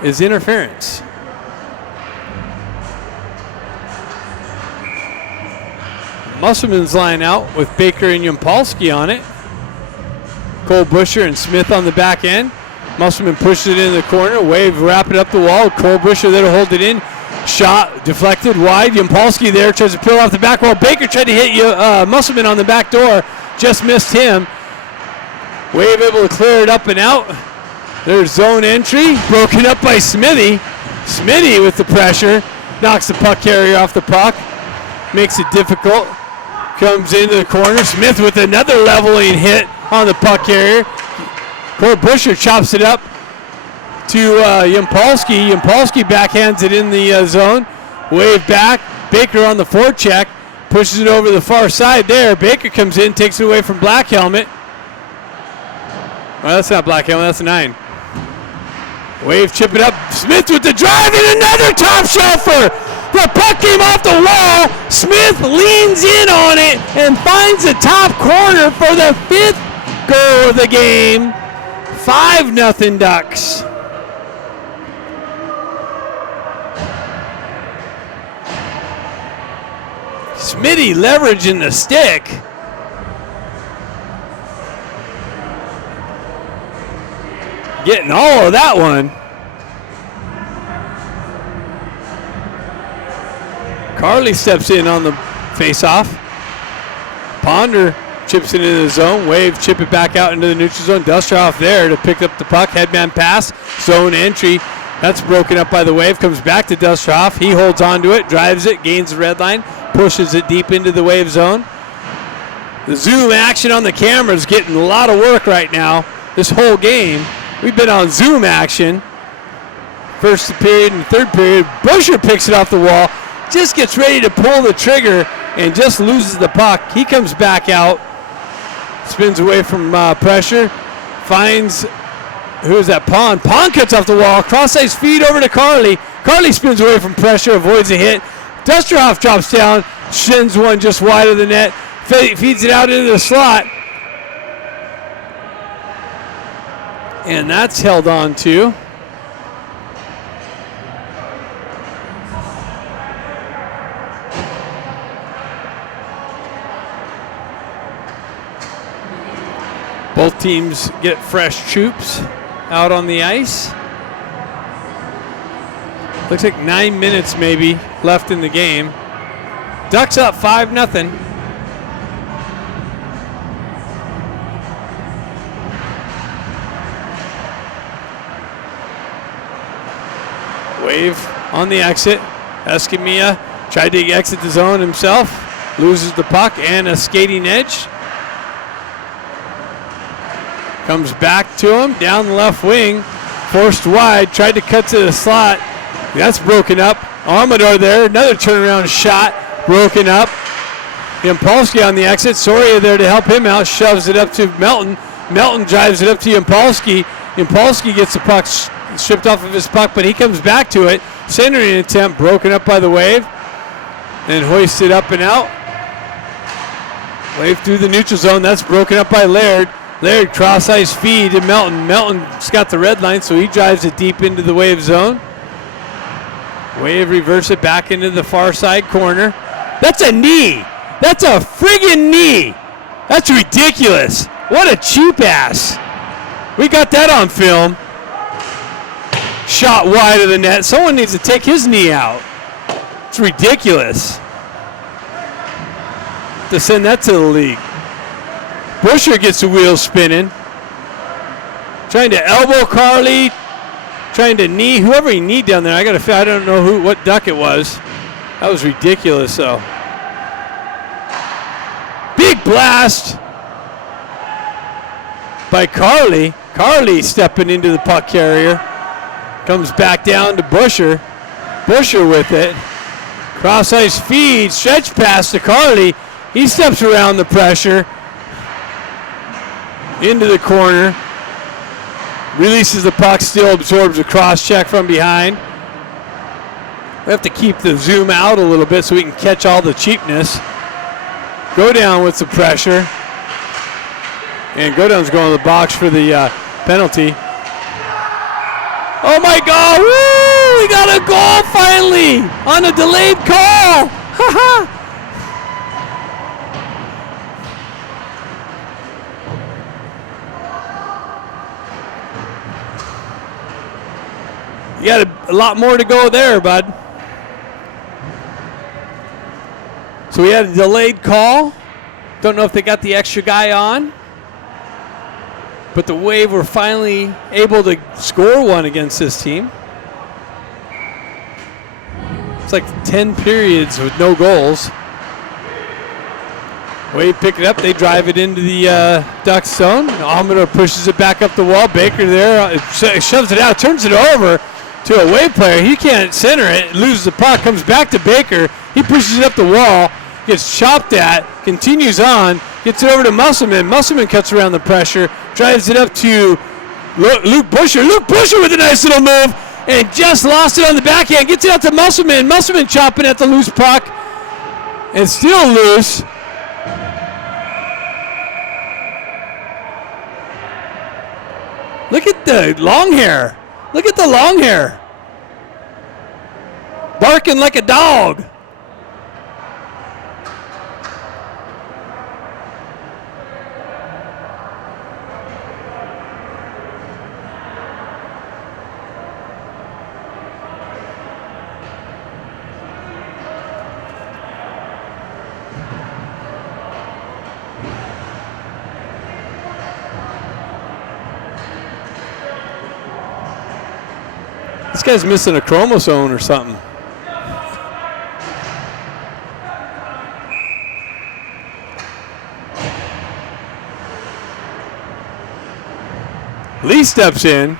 is interference. Musselman's line out with Baker and Yampolsky on it. Cole Busher and Smith on the back end. Musselman pushes it in the corner. Wave wrap it up the wall. Cole Busher there to hold it in. Shot deflected wide. Yampolsky there tries to peel off the back wall. Baker tried to hit Musselman on the back door. Just missed him. Wave able to clear it up and out. There's zone entry. Broken up by Smithy. Smithy with the pressure. Knocks the puck carrier off the puck. Makes it difficult. Comes into the corner. Smith with another leveling hit on the puck carrier. Cole Busher chops it up to Yampolsky. Yampolsky backhands it in the zone. Wave back. Baker on the forecheck. Pushes it over the far side there. Baker comes in, takes it away from Black Helmet. Well, that's not Black Helmet, that's a 9. Wave chip it up. Smith with the drive and another top shelfer. The puck came off the wall. Smith leans in on it and finds the top corner for the 5th goal of the game. 5-0 Ducks. Smitty leveraging the stick. Getting all of that one. Carly steps in on the face-off. Ponder chips it into the zone. Wave chip it back out into the neutral zone. Dustroff there to pick up the puck. Headman pass. Zone entry. That's broken up by the Wave. Comes back to Dustroff. He holds onto it. Drives it. Gains the red line. Pushes it deep into the Wave zone. The zoom action on the camera is getting a lot of work right now. This whole game, we've been on zoom action. First period and third period. Busher picks it off the wall. Just gets ready to pull the trigger and just loses the puck. He comes back out, spins away from pressure, finds, who is that, Pond. Pond cuts off the wall, cross ice feed over to Carly. Carly spins away from pressure, avoids a hit. Dusteroff drops down, shins one just wide of the net, feeds it out into the slot. And that's held on to. Both teams get fresh troops out on the ice. Looks like 9 minutes maybe left in the game. Ducks up 5-0. Wave on the exit. Escamilla tried to exit the zone himself. Loses the puck and a skating edge. Comes back to him down the left wing. Forced wide. Tried to cut to the slot. That's broken up. Amador there. Another turnaround shot. Broken up. Yampolsky on the exit. Soria there to help him out. Shoves it up to Melton. Melton drives it up to Yampolsky. Yampolsky gets the puck stripped off of his puck, but he comes back to it. Centering attempt broken up by the Wave. And hoisted up and out. Wave through the neutral zone. That's broken up by Laird. Laird cross-ice feed to Melton. Melton's got the red line, so he drives it deep into the Wave zone. Wave reverse it back into the far side corner. That's a knee. That's a friggin' knee. That's ridiculous. What a cheap ass. We got that on film. Shot wide of the net. Someone needs to take his knee out. It's ridiculous. To send that to the league. Busher gets the wheels spinning. Trying to elbow Carly. Trying to knee whoever he kneed down there. I don't know what duck it was. That was ridiculous though. Big blast by Carly. Carly stepping into the puck carrier. Comes back down to Busher. Busher with it. Cross ice feed. Stretch pass to Carly. He steps around the pressure. Into the corner. Releases the puck, still absorbs a cross check from behind. We have to keep the zoom out a little bit so we can catch all the cheapness. Go down with the pressure. And Go down's going to the box for the penalty. Oh my God, woo! We got a goal finally on a delayed call. Haha. You got a lot more to go there, bud. So we had a delayed call. Don't know if they got the extra guy on. But the Wave were finally able to score one against this team. It's like 10 periods with no goals. Wave pick it up. They drive it into the Ducks zone. Amador pushes it back up the wall. Baker there shoves it out, turns it over to a Wave player. He can't center it, loses the puck, comes back to Baker. He pushes it up the wall, gets chopped at, continues on, gets it over to Musselman. Musselman cuts around the pressure, drives it up to Luke Busher. Luke Busher with a nice little move and just lost it on the backhand. Gets it out to Musselman. Musselman chopping at the loose puck and still loose. Look at the long hair. Look at the long hair. Barking like a dog. This guy's missing a chromosome or something. Lee steps in.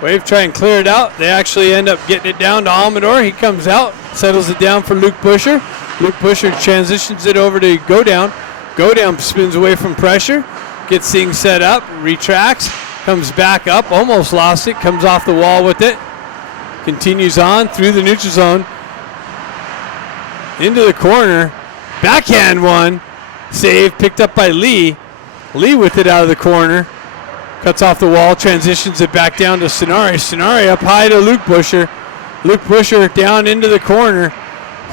Wave try and clear it out. They actually end up getting it down to Amador. He comes out, settles it down for Luke Busher. Luke Busher transitions it over to Go Down. Go Down spins away from pressure, gets things set up, retracts. Comes back up, almost lost it, comes off the wall with it. Continues on through the neutral zone. Into the corner. Backhand one. Save picked up by Lee. Lee with it out of the corner. Cuts off the wall, transitions it back down to Sonari. Sonari up high to Luke Busher. Luke Busher down into the corner.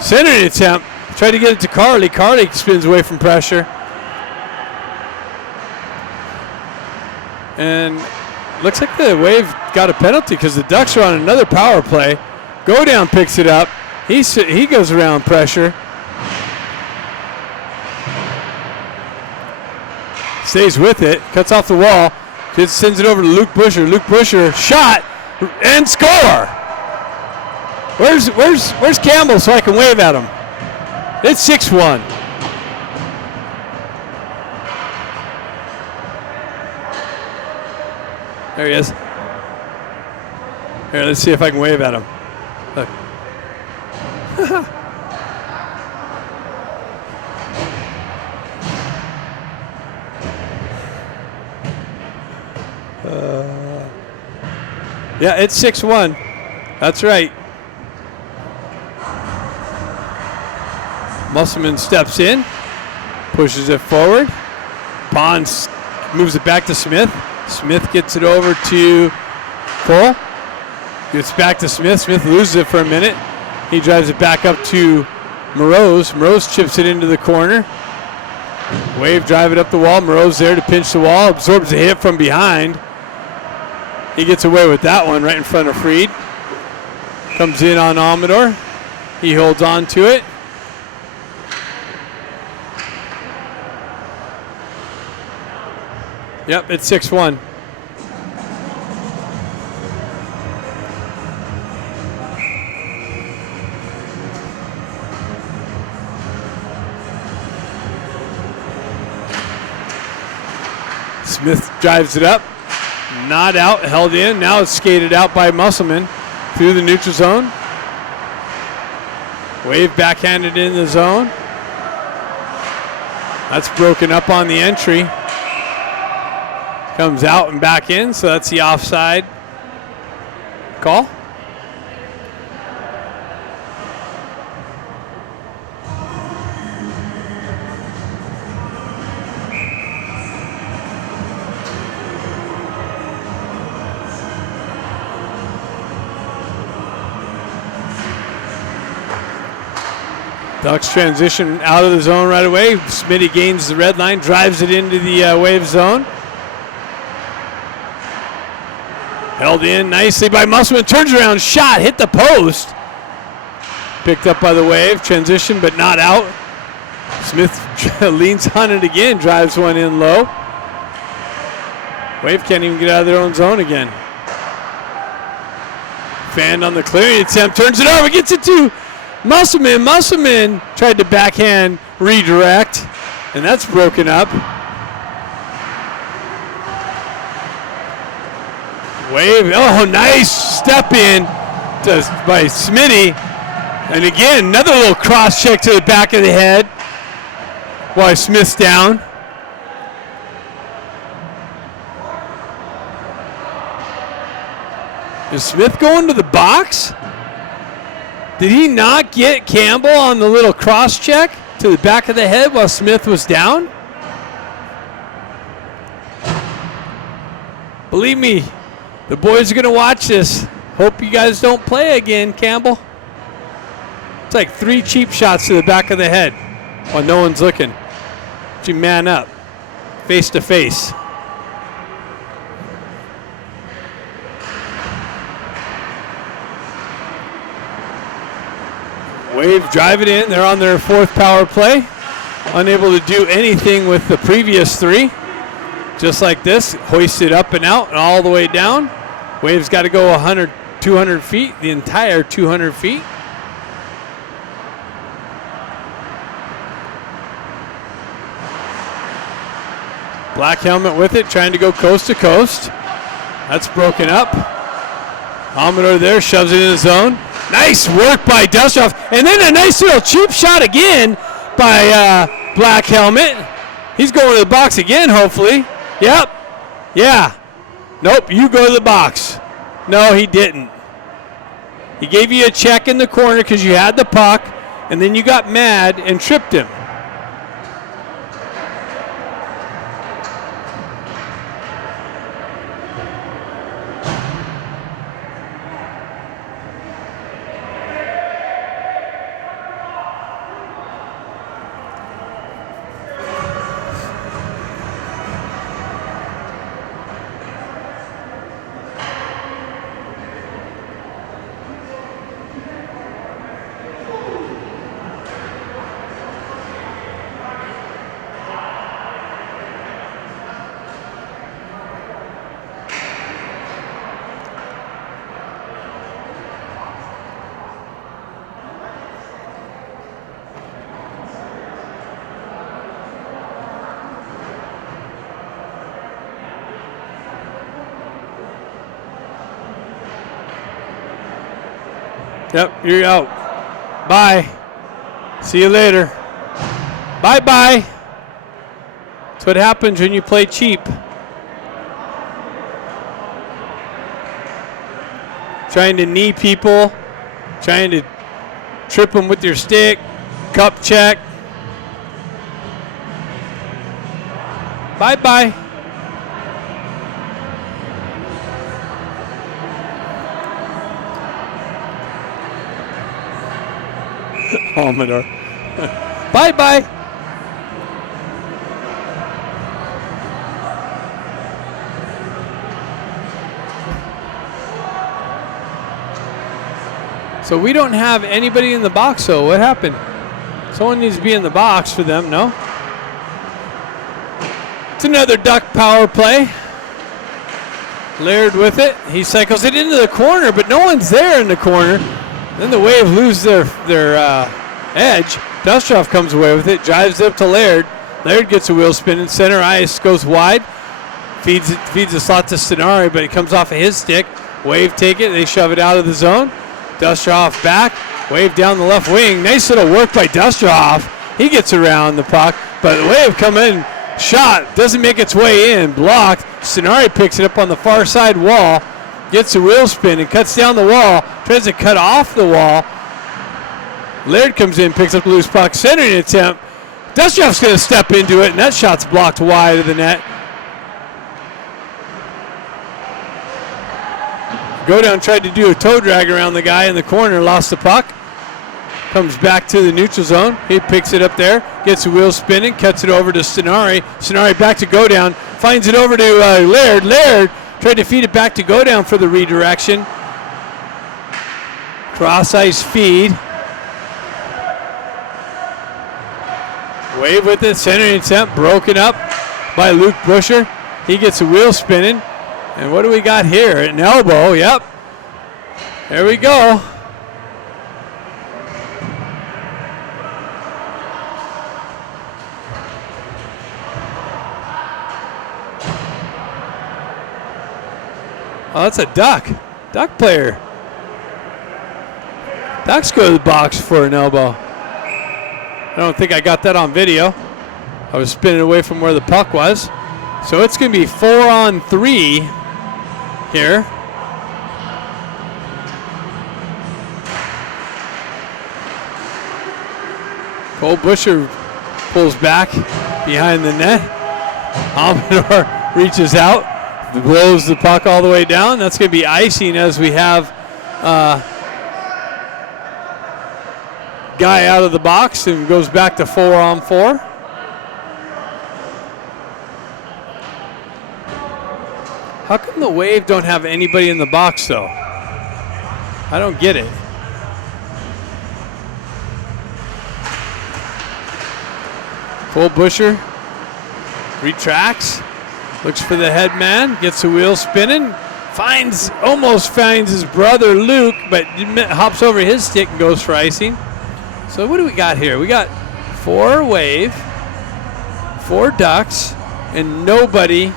Centering attempt. Tried to get it to Carly. Carly spins away from pressure. And looks like the Wave got a penalty because the Ducks are on another power play. Go down picks it up. He goes around pressure. Stays with it. Cuts off the wall. Just sends it over to Luke Busher. Luke Busher shot and score. Where's Campbell so I can wave at him? It's 6-1. There he is. Here, let's see if I can wave at him. Look. Yeah, it's 6-1. That's right. Musselman steps in, pushes it forward. Bonds moves it back to Smith. Smith gets it over to Cole. Gets back to Smith. Smith loses it for a minute. He drives it back up to Morose. Morose chips it into the corner. Wave drive it up the wall. Morose there to pinch the wall. Absorbs a hit from behind. He gets away with that one right in front of Freed. Comes in on Amador. He holds on to it. Yep, it's 6-1. Smith drives it up. Not out, held in. Now it's skated out by Musselman through the neutral zone. Wave backhanded in the zone. That's broken up on the entry. Comes out and back in, so that's the offside call. Ducks transition out of the zone right away. Smitty gains the red line, drives it into the Wave zone. Held in nicely by Musselman. Turns around, shot, hit the post. Picked up by the Wave. Transition, but not out. Smith leans on it again, drives one in low. Wave can't even get out of their own zone again. Fanned on the clearing attempt, turns it over, gets it to Musselman. Musselman tried to backhand redirect, and that's broken up. Wave, oh, nice step in by Smitty. And again, another little cross check to the back of the head while Smith's down. Is Smith going to the box? Did he not get Campbell on the little cross check to the back of the head while Smith was down? Believe me, the boys are going to watch this. Hope you guys don't play again, Campbell. It's like 3 cheap shots to the back of the head while no one's looking. But you man up, face to face. Wave drive it in. They're on their 4th power play. Unable to do anything with the previous 3. Just like this, hoist it up and out and all the way down. Wave's got to go 100, 200 feet, the entire 200 feet. Black helmet with it, trying to go coast to coast. That's broken up. Amador there, shoves it in the zone. Nice work by Dustoff. And then a nice little cheap shot again by Black Helmet. He's going to the box again, hopefully. Yep. Yeah. Nope, you go to the box. No, he didn't. He gave you a check in the corner because you had the puck, and then you got mad and tripped him. Yep, you're out. Bye. See you later. Bye-bye. That's what happens when you play cheap. Trying to knee people, trying to trip them with your stick, cup check. Bye-bye. Almador. Bye-bye. So we don't have anybody in the box, so what happened? Someone needs to be in the box for them, no? It's another Duck power play. Laird with it. He cycles it into the corner, but no one's there in the corner. Then the Wave lose their edge. Dustroff comes away with it, drives it up to Laird. Laird gets a wheel spin in center ice, goes wide. Feeds the slot to Stenari, but it comes off of his stick. Wave take it, they shove it out of the zone. Dustroff back, Wave down the left wing. Nice little work by Dustroff. He gets around the puck, but the Wave come in, shot, doesn't make its way in, blocked. Stenari picks it up on the far side wall, gets a wheel spin and cuts down the wall, tries to cut off the wall. Laird comes in, picks up the loose puck, centering attempt. Dustroff's going to step into it, and that shot's blocked wide of the net. Godown tried to do a toe drag around the guy in the corner, lost the puck. Comes back to the neutral zone. He picks it up there, gets the wheel spinning, cuts it over to Stenari. Stenari back to Godown, finds it over to Laird. Laird tried to feed it back to Godown for the redirection. Cross ice feed. Wave with it, centering attempt, broken up by Luke Busher. He gets a wheel spinning. And what do we got here? An elbow, yep. There we go. Oh, that's a Duck. Duck player. Ducks go to the box for an elbow. I don't think I got that on video. I was spinning away from where the puck was. So it's going to be 4-on-3 here. Cole Busher pulls back behind the net. Almador reaches out, blows the puck all the way down. That's going to be icing as we have guy out of the box and goes back to 4-on-4. How come the Wave don't have anybody in the box, though? I don't get it. Cole Busher retracts, looks for the head man, gets the wheel spinning, almost finds his brother Luke, but hops over his stick and goes for icing. So what do we got here? We got 4 Wave, 4 Ducks, and nobody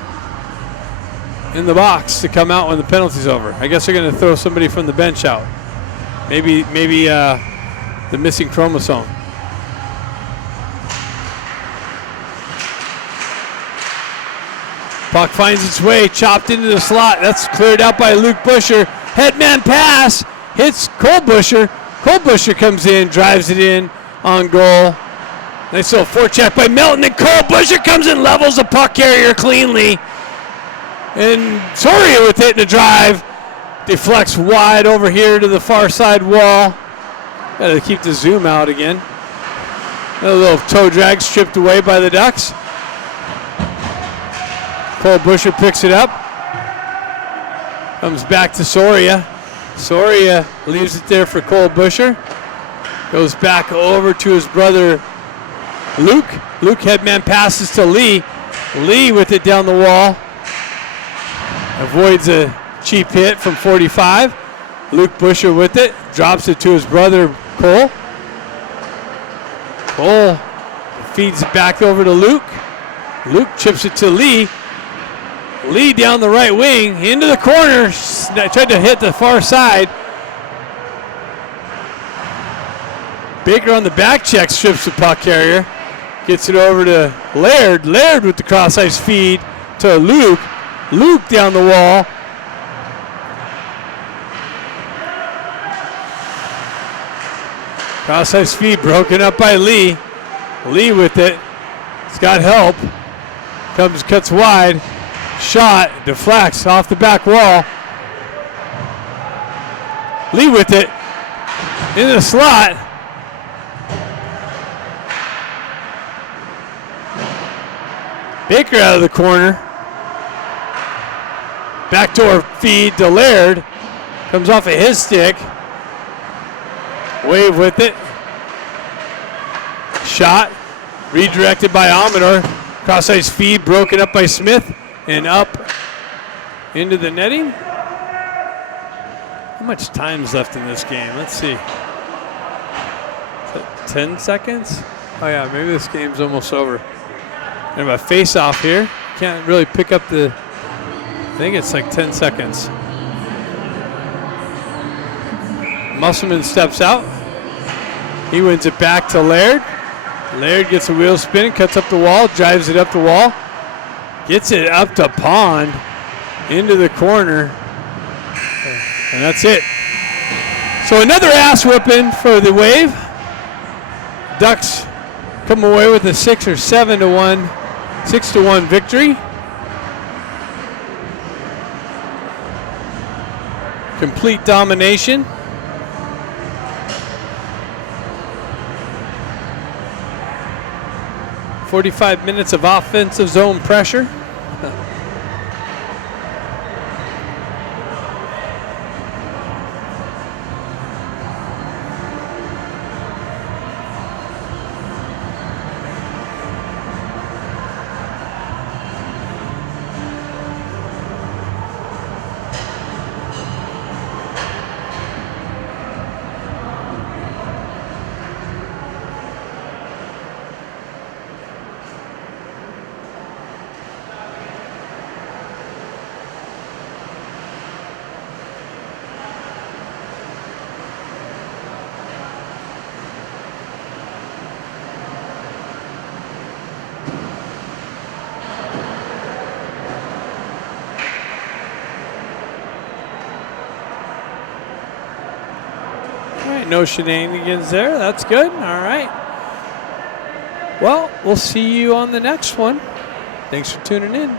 in the box to come out when the penalty's over. I guess they're going to throw somebody from the bench out. Maybe the missing chromosome. Puck finds its way, chopped into the slot. That's cleared out by Luke Busher. Headman pass, hits Cole Busher. Cole Busher comes in, drives it in on goal. Nice little forecheck by Melton, and Cole Busher comes in, levels the puck carrier cleanly. And Soria with it in the drive. Deflects wide over here to the far side wall. Got to keep the zoom out again. Another little toe drag stripped away by the Ducks. Cole Busher picks it up. Comes back to Soria. Soria leaves it there for Cole Busher. Goes back over to his brother Luke. Luke headman passes to Lee. Lee with it down the wall. Avoids a cheap hit from 45. Luke Busher with it. Drops it to his brother Cole. Cole feeds it back over to Luke. Luke chips it to Lee. Lee down the right wing, into the corner, tried to hit the far side. Baker on the back check, strips the puck carrier. Gets it over to Laird. Laird with the cross-ice feed to Luke. Luke down the wall. Cross-ice feed broken up by Lee. Lee with it. He's got help. Cuts wide. Shot. Deflects off the back wall. Lee with it. In the slot. Baker out of the corner. Backdoor feed to Laird. Comes off of his stick. Wave with it. Shot. Redirected by Amador. Cross-ice feed broken up by Smith. And up into the netting. How much time's left in this game? Let's see. Is that 10 seconds? Oh yeah, maybe this game's almost over. We have a face-off here. Can't really pick up the, I think it's like 10 seconds. Musselman steps out. He wins it back to Laird. Laird gets a wheel spin, cuts up the wall, drives it up the wall. Gets it up to Pond, into the corner. And that's it. So another ass whipping for the Wave. Ducks come away with a 6 or 7-1, 6-1 victory. Complete domination. .45 minutes of offensive zone pressure. No shenanigans there. That's good. All right. Well, we'll see you on the next one. Thanks for tuning in.